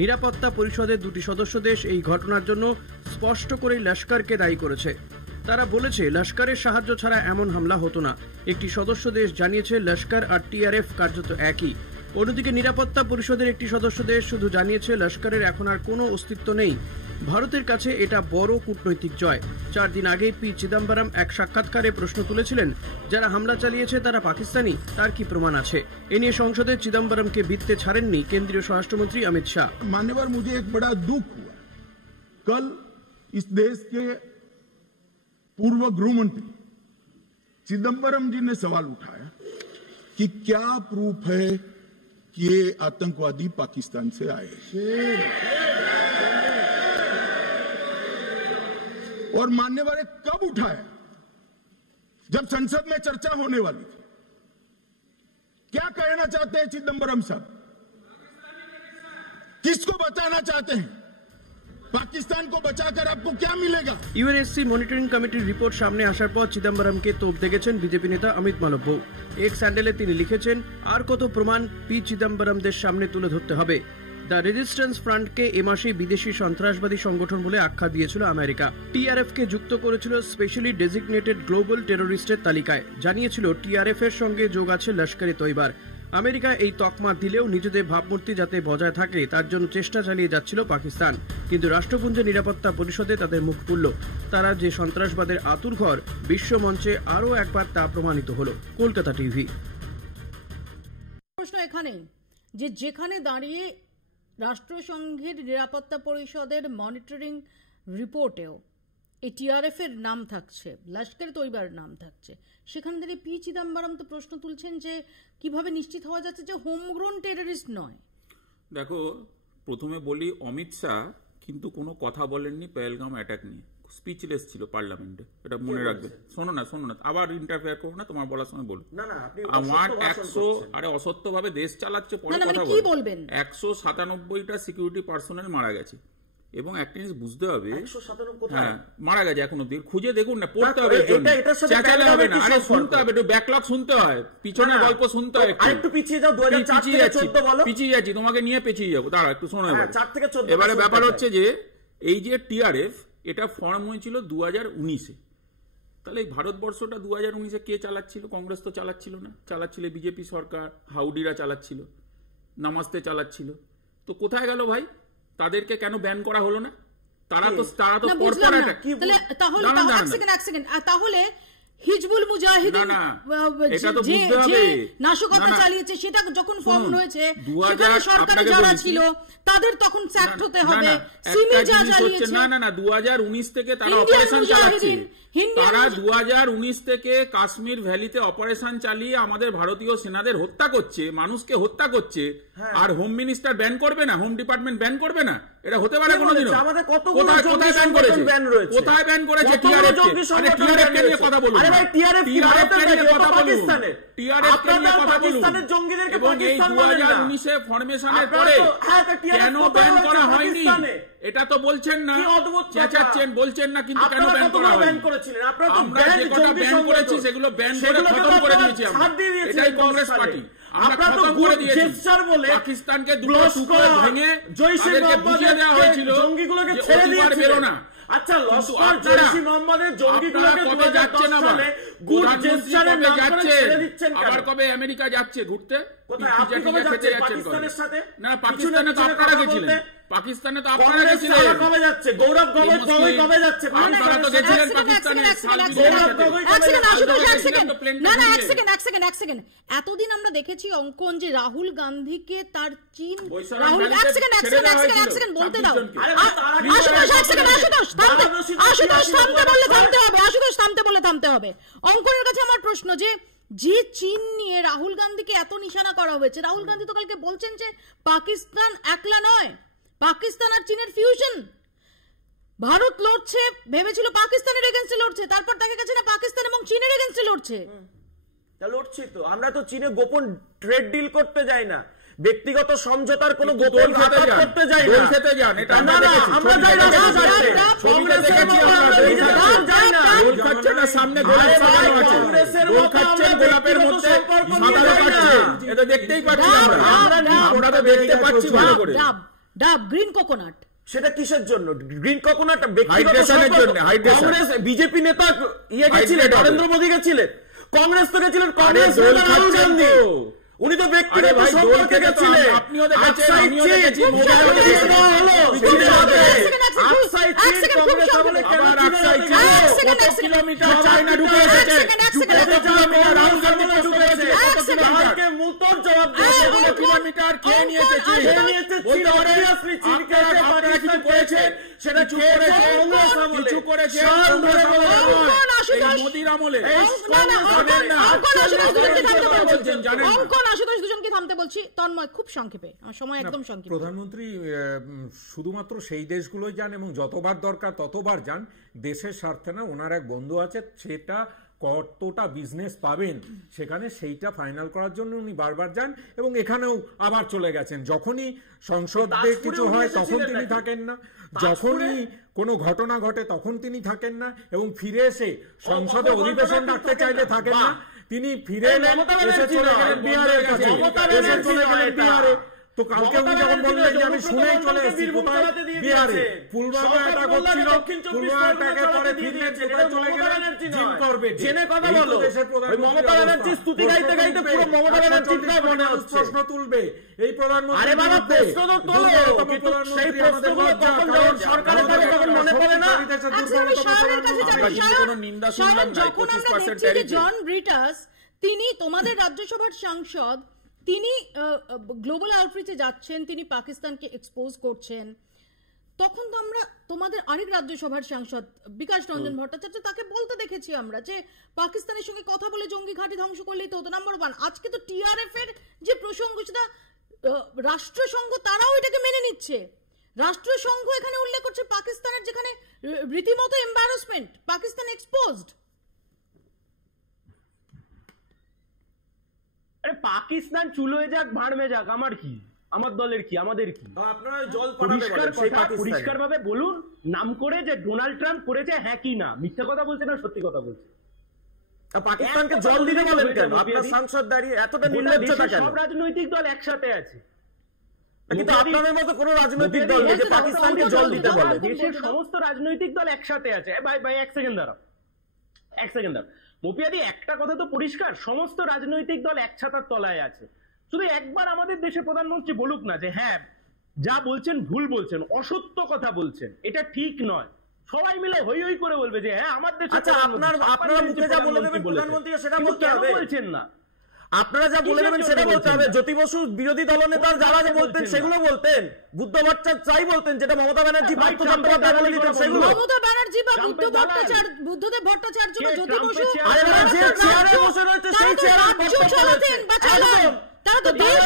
নিরাপত্তা পরিষদের 2টি সদস্য দেশ এই ঘটনার জন্য স্পষ্ট করেই লস্করকে দায়ী করেছে। তারা বলেছে লস্করের সাহায্য ছাড়া এমন হামলা হতো না। একটি সদস্য দেশ জানিয়েছে লস্কর আর টিআরএফ কার্যত একই। অন্যদিকে নিরাপত্তা পরিষদের একটি সদস্য দেশ শুধু জানিয়েছে লস্করের এখন আর কোনো অস্তিত্ব নেই। ভারতের কাছে এটা বড় কূটনৈতিক জয়। 4 দিন আগে পি চিদম্বরম এক সাক্ষাৎকারে প্রশ্ন তুলেছিলেন, যারা হামলা চালিয়েছে তারা পাকিস্তানি, তার কি প্রমাণ আছে? এ নিয়ে সংসদে চিদম্বরমকে ভিত্তে ছাড়েননি কেন্দ্রীয় স্বরাষ্ট্রমন্ত্রী অমিত শাহ। मान्यवर, मुझे एक बड़ा दुख हुआ, कल इस देश के पूर्व गृहमंत्री चिदम्बरम जी ने सवाल उठाया कि क्या प्रूफ है कि ये आतंकवादी पाकिस्तान से आए, और मान्यवर कब उठाया? जब संसद में चर्चा होने वाली थी। क्या कहना चाहते हैं चिदम्बरम साहब? किसको बचाना चाहते हैं? पाकिस्तान को बचाकर आपको क्या मिलेगा? ইউএনএসসি মনিটরিং কমিটির রিপোর্ট সামনে আসার পর চিদম্বরমকে তোপ দেখেছেন বিজেপি নেতা অমিত মালব্য। এক স্যান্ডেলে তিনি লিখেছেন, আর কত প্রমাণ পি চিদম্বরমদের সামনে তুলে ধরতে হবে। দ্য রেজিস্ট্যান্স ফ্রন্টকে এ মাসেই বিদেশি সন্ত্রাসবাদী সংগঠন বলে আখ্যা দিয়েছিল আমেরিকা। টিআরএফকে যুক্ত করেছিল স্পেশালি ডেজিগনেটেড গ্লোবাল টেররিস্টের তালিকায়। জানিয়েছিল টিআরএফ এর সঙ্গে যোগ আছে লস্কর-ই তৈবার। আমেরিকা এই তকমা দিলেও নিজেদের ভাবমূর্তি যাতে বজায় থাকে তার জন্য চেষ্টা চালিয়ে যাচ্ছিল পাকিস্তান। কিন্তু রাষ্ট্রপুঞ্জের নিরাপত্তা পরিষদে তাদের মুখ খুলল। তারা যে সন্ত্রাসবাদের আতুরঘর, বিশ্বমঞ্চে আরও একবার তা প্রমাণিত হল। কলকাতা টিভি। প্রশ্ন এখানে যে যেখানে দাঁড়িয়ে রাষ্ট্রসংঘের নিরাপত্তা পরিষদের মনিটরিং রিপোর্টেও এই টিআরএফ এর নাম থাকছে, লস্কর তৈবার নাম থাকছে, সেখান থেকে পি চিদম্বরম তো প্রশ্ন তুলছেন যে কিভাবে নিশ্চিত হওয়া যাচ্ছে যে হোমগ্রোন টেররিস্ট নয়। দেখো, প্রথমে বলি, অমিত শাহ কিন্তু কোনো কথা বলেননি পহেলগাম অ্যাটাক নিয়ে। স্পিচলেস ছিল পার্লামেন্টে, এটা মনে রাখবে। শোনো না, আবার ইন্টারফেয়ার করো না, তোমার বলার সময় বলো। আমার 100 আরে অসত্যভাবে দেশ চালাচ্ছে, পরে কথা বলবেন। 197টা সিকিউরিটি পার্সোনেল মারা গেছে। এবং একটা জিনিস বুঝতে হবে, 157 কোথায়? হ্যাঁ মারা গেছে এখন অব্দি, খুঁজে দেখুন না, পড়তে হবে, চেঁচালে হবে না, আরে শুনতে হবে, একটু ব্যাকলগ শুনতে হয়, পিছনে গল্প শুনতে হয়, একটু পিছিয়ে যাও, 2004 থেকে 14 বলো। পিছিয়ে যাচ্ছি, তোমাকে নিয়ে পিছিয়ে যাবো, দাঁড়া একটু শোনো। 4 থেকে 14 এবারে ব্যাপার হচ্ছে যে এই যে টিআরএফ এটা ফর্ম হয়েছিল 2019-এ, তাহলে এই ভারতবর্ষটা 2019-এ কে চালাচ্ছিল? কংগ্রেস তো চালাচ্ছিল না, চালাচ্ছিল বিজেপি সরকার, হাউডিরা চালাচ্ছিল, নামাস্তে চালাচ্ছিল। তো কোথায় গেল ভাই? তাদেরকে কেন ব্যান করা হলো না? তারা তো তাহলে হিজবুল মুজাহিদিন যে নাশকতা চালিয়েছে সেটা যখন ফর্ম হয়েছে সেখানে সরকার যারা ছিল তাদের তখন স্যাক্ট হতে হবে। সিমি যা চালিয়েছে না 2019 থেকে তারা অপারেশন চালাচ্ছে, তারা 2019 থেকে কাশ্মীর ভ্যালিতে অপারেশন চালিয়ে আমাদের ভারতীয় সেনাদের হত্যা করছে, মানুষকে হত্যা করছে, আর হোম মিনিস্টার ব্যান করবে না? হোম ডিপার্টমেন্ট ব্যান করবে না? এটা হতে পারে কোনোদিনও? কোথায় ব্যান করেছে? কোথায় ব্যান করেছে? টিআরএফ কে নিয়ে কথা বলুন, টিআরএফ কে নিয়ে কথা বলুন, টিআরএফ কে নিয়ে কথা বলুন। এবং এই 2019-এ ফরমেশনের পরে কেন ব্যান করা হয়নি এটা তো বলছেন না, চেঁচাচ্ছেন, বলছেন না, কিন্তু কেন ব্যান করা হয়নি? আমরা যে কটা ব্যান করেছি সেগুলো ব্যান করে খতম করে দিয়েছি আমরা, এটাই কংগ্রেস পার্টি। আমরা খতম করে দিয়েছি। পাকিস্তানকে দুটো টুকরো ভেঙে তাদেরকে বুঝিয়ে দেওয়া হয়েছিল যে অতিবার বেরো না। আচ্ছা, লস্কর জেইশ-ই মোহাম্মদের জঙ্গিগুলোকে 2010 সালে গুড জেস্টারের নাম করে ছেড়ে দিচ্ছেন কেন? আবার কবে আমেরিকা যাচ্ছে ঘুরতে? কোথায় আপনি কবে যাচ্ছেন? পাকিস্তানের সাথে? না, পাকিস্তানে তো আপনারা গেছিলেন, পাকিস্তানে তো আপনারা গেছিলেন। কবে যাচ্ছে? গৌরব গগৈ কবে যাচ্ছে? আপনারা তো গেছিলেন পাকিস্তানে। এতদিন আমরা দেখেছি অঙ্কন যে রাহুল গান্ধীকে তার চীন বলতে দাও, আশুতোষ থামতে বললে থামতে হবে। অঙ্কনের কাছে আমার প্রশ্ন যে চীন নিয়ে রাহুল গান্ধীকে এত নিশানা করা হয়েছে, রাহুল গান্ধী তো কালকে বলছেন যে পাকিস্তান একলা নয়, পাকিস্তান আর চীনের ফিউশন। ভারত লড়ছে, ভেবেছিল পাকিস্তানের এগেইনস্টে লড়ছে, তারপর দেখা গেছে না পাকিস্তান এবং চীনের এগেইনস্টে লড়ছে। লড়ছি তো আমরা, তো চীনে গোপন ট্রেড ডিল করতে যাই না, ব্যক্তিগত সমঝোতার কোনো গোপন আঘাত করতে যাই না। খেতে যান, এটা আমরা যাই না, কংগ্রেসের মতো আমরা নিজেদের যাই না। গোল খাচ্ছে না, সামনে গোলাপ সাজানো আছে, গোল খাচ্ছে, গোলাপের মধ্যে সাদা কাটছে, এটা দেখতেই পাচ্ছি আমরা তো দেখতে পাচ্ছি ভালো করে। ডাব গ্রিন কোকোনাট, সেটা কিসের জন্য? গ্রিন কোকোনাট ব্যক্তিগত সম্পর্ক। কংগ্রেস বিজেপি নেতা গেছিলেন, নরেন্দ্র মোদী গেছিলেন, কংগ্রেস তো গেছিলেন, কংগ্রেস নেতা রাহুল গান্ধী, উনি তো ব্যক্তিগত সম্পর্কে গেছিলেন। আপনিও দেখেছেন, আমিও দেখেছি। কিলোমিটার চায়না ঢুকে এসেছে, রাহুল গান্ধী ঢুকেছে, মুতর জবাব কিলোমিটার খেয়ে নিয়েছে, আপনারা কিছু করেছেন? সেটা কিছু করেছে মোদির আমলে। দুজনকে থামতে বলছি। তন্ময়, খুব সংক্ষেপে, আমার সময় একদম সংক্ষেপে। প্রধানমন্ত্রী শুধুমাত্র সেই দেশগুলোই যান এবং যতবার দরকার ততবার যান, দেশের স্বার্থে না। ওনার এক বন্ধু আছে, সেটা কতটা বিজনেস পাবেন সেখানে, সেইটা ফাইনাল করার জন্য উনি বারবার যান এবং এখানেও আবার চলে গেছেন। যখনই সংসদে কিছু হয় তখন তিনি থাকেন না, যখনই কোনো ঘটনা ঘটে তখন তিনি থাকেন না, এবং ফিরে এসে সংসদে অধিবেশন ডাকতে চাইলে থাকেন না। তিনি ফিরে এলেন, এসে চলে গেলেন বিহারের কাছে, এসে চলে গেলেন বিহারে। তো কালকে উনি যখন বললেন যে আমি শুনেই চলে এসেছি বিহারে, পুলওয়ামা অ্যাটাক হচ্ছিল, পুলওয়ামা অ্যাটাকের পরে ফিরলেন, চলে গেলেন জিম করবেট। জেনে কথা বলো, ওই মমতা ব্যানার্জি স্তুতি গাইতে গাইতে পুরো মমতা ব্যানার্জির মনে হচ্ছে প্রশ্ন তুলবে এই প্রধানমন্ত্রী। আরে বাবা, প্রশ্ন তো তোলো, কিন্তু সেই প্রশ্নগুলো কখন যখন সরকারের কাছে তখন মনে পড়ে না। জন ব্রিটাস, তিনি তোমাদের রাজ্যসভার সাংসদ, তিনি গ্লোবাল আউটরিচে যাচ্ছেন, তিনি পাকিস্তানকে এক্সপোজ করছেন। তখন তো আমরা তোমাদের আরেক রাজ্যসভার সাংসদ বিকাশ রঞ্জন ভট্টাচার্য, তাকে বলতে দেখেছি আমরা যে পাকিস্তানের সঙ্গে কথা বলে জঙ্গি ঘাঁটি ধ্বংস করলেই তো হতো, নাম্বার 1। আজকে তো টিআরএফ এর যে প্রসঙ্গ, সেটা রাষ্ট্রসংঘ তারাও এটাকে মেনে নিচ্ছে। রাষ্ট্রসংঘ এখানে উল্লেখ করছে পাকিস্তানের, যেখানে রীতিমতো এম্বারাসমেন্ট, পাকিস্তান এক্সপোজড। আরে পাকিস্তান চুলোয় যাক, ভাড় মে যাক, আমার কি? আমার দলের কি, আমাদের কি? আপনারা জল পাঠাবে বলেন সেই পাকিস্তানে। পরিষ্কার ভাবে বলুন নাম করে যে ডোনাল্ড ট্রাম্প করেছে, হ্যাঁ কি না, মিথ্যা কথা বলছে না সত্যি কথা বলছে। পাকিস্তানকে জল দিতে বলেন কেন? আপনার সাংসদ দাঁড়িয়ে এতটা নির্লজ্জতা কেন? সব রাজনৈতিক দল একসাথে আছে, কিন্তু আপনাদের মতো কোন রাজনৈতিক দল নেই যে পাকিস্তানকে জল দিতে বলে। দেশের সমস্ত রাজনৈতিক দল একসাথে আছে। ভাই এক সেকেন্ড দাঁড়াও, এক সেকেন্ড দাঁড়াও। মপিয়াদি, একটা কথা তো পরিষ্কার, সমস্ত রাজনৈতিক দল এক ছাতার তলায় আছে। শুধু একবার আমাদের দেশের প্রধানমন্ত্রী বলুক না যে হ্যাঁ যা বলছেন ভুল বলছেন, অসত্য কথা বলছেন, এটা ঠিক নয়। সবাই মিলে হই হই করে বলবে যে হ্যাঁ আমার দেশে। আচ্ছা, আপনারা মুখে যা বলে দেবেন প্রধানমন্ত্রী সেটা বলতে হবে। বলছেন না, আপনারা যা বলে দেবেন সেটা বলতে হবে। জ্যোতি বসু বিরোধী দলনেতার যারা বলতেন সেগুলো বলতেন, বুদ্ধ ভট্টাচার্য চাই বলতেন, যেটা মমতা ব্যানার্জি পার্থ চট্টোপাধ্যায় বলে দিতেন সেগুলো। মমতা ব্যানার্জি বা বুদ্ধদেব ভট্টাচার্য বা জ্যোতি বসু যে চেয়ারে বসে রয়েছে সেই চেয়ারে রাজ্য চালাতেন বা চালান, তারা তো দেশ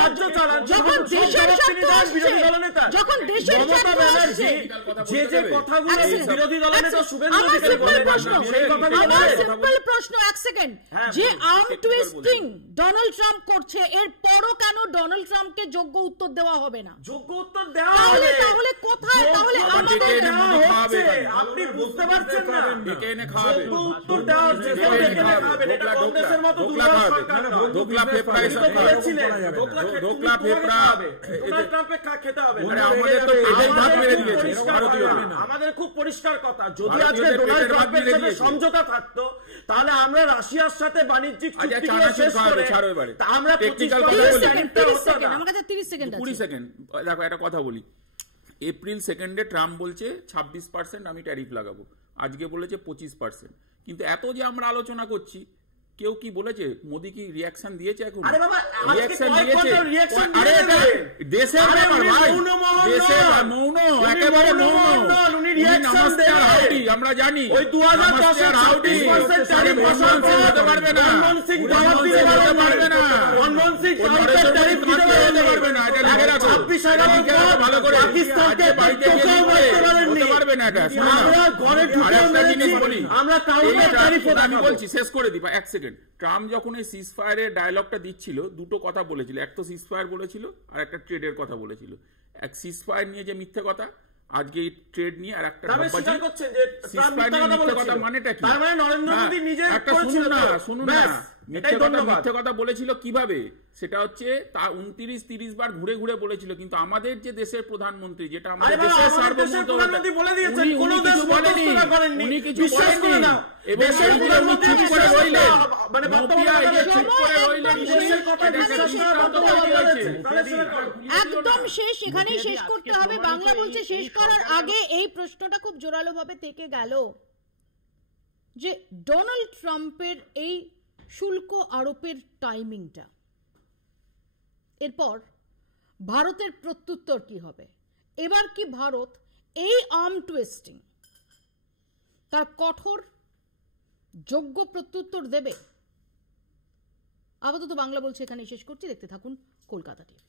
রাজ্য চালান। যখন দেশের স্বার্থ আসছে, যখন দেশের স্বার্থ আসছে, যে কথাগুলো বিরোধী দলনেতা শুভেন্দু অধিকারী বলেন সেই কথাগুলো। আমার সিম্পল প্রশ্ন, এক সেকেন্ড, যে আর্ম টুইস্টিং ডোনাল্ড ট্রাম্প করছে, এর পরও কেন ডোনাল্ড ট্রাম্পকে যোগ্য উত্তর দেওয়া হবে না? যোগ্য উত্তর দেওয়া হবে তাহলে কোথায়? তাহলে আমাদের আপনি বুঝতে পারছেন না, যোগ্য উত্তর দেওয়া হচ্ছে, কেউ ডেকে খাবেন। এটা কংগ্রেসের মতো দুর্বল সরকার নয়। দোকলা ফেফড়া আমাদের খুব পরিষ্কার কথা, যদি আজকে ডোনাল্ড ট্রাম্পের সাথে সমঝোতা থাকতো তাহলে আমরা রাশিয়ার সাথে বাণিজ্যিক চুক্তিগুলো শেষ করে আমরা 20 সেকেন্ড, আমার কাছে 30 সেকেন্ড আছে। 20 সেকেন্ড। দেখো একটা কথা বলি, এপ্রিল 2 ট্রাম্প বলছে 26% আমি ট্যারিফ লাগাবো, আজকে বলেছে 25%। কিন্তু এত যে আমরা আলোচনা করছি, কেউ কি বলেছে? মোদি কি রিয়াকশন দিয়েছে? এখন রিয়াকশন দিয়েছে? আরে দেশের ব্যাপার ভাই, দেশের মৌন, একেবারে মৌন। নমস্তে আর হাউডি আমরা জানি, ওই 2010 হাউডি হতে পারবে না, মনমোহন সিং জবাব দিতে পারবে না, মনমোহন সিং ট্রাম্পের ট্যারিফ দিতে পারবে না। এটা লিখে রাখো, 26 ভালো করে পাকিস্তানকে বাড়িতে হতে পারবে না। এটা শোনো না, আরেকটা জিনিস বলি, আমরা কাউন্টার ট্যারিফ আমি বলছি, শেষ করে দিবা এক সেকেন্ড। ট্রাম্প যখন এই সিজফায়ারের ডায়লগটা দিচ্ছিল, দুটো কথা বলেছিল, এক তো সিজফায়ার বলেছিল আর একটা ট্রেডের কথা বলেছিল। এক সিজফায়ার নিয়ে যে মিথ্যে কথা, আজকে এই ট্রেড নিয়ে আর একটা কথা, মানেটা কি? শুনুন না, মিথ্যে কথা বলেছিল কিভাবে, সেটা হচ্ছে তা 29-30 বার ঘুরে ঘুরে বলেছিল। কিন্তু আমাদের যে দেশের প্রধানমন্ত্রী, যেটা আমাদের দেশের সার্বভৌমত্ব, উনি কিছু বলেননি এবং চুপ করে রইলেন। একদম শেষ, এখানেই শেষ করতে হবে। বাংলা বলছে শেষ করার আগে এই প্রশ্নটা খুব জোরালো ভাবে থেকে গেল যে ডোনাল্ড ট্রাম্পের এই শুল্ক আরোপের টাইমিংটা, এরপর ভারতের প্রত্যুত্তর কি হবে? এবার কি ভারত এই আর্ম টুইস্টিং তার কঠোর যোগ্য প্রত্যুত্তর দেবে? আপাতত বাংলা বলছে এখানে শেষ করছি। দেখতে থাকুন কলকাতা টিভি।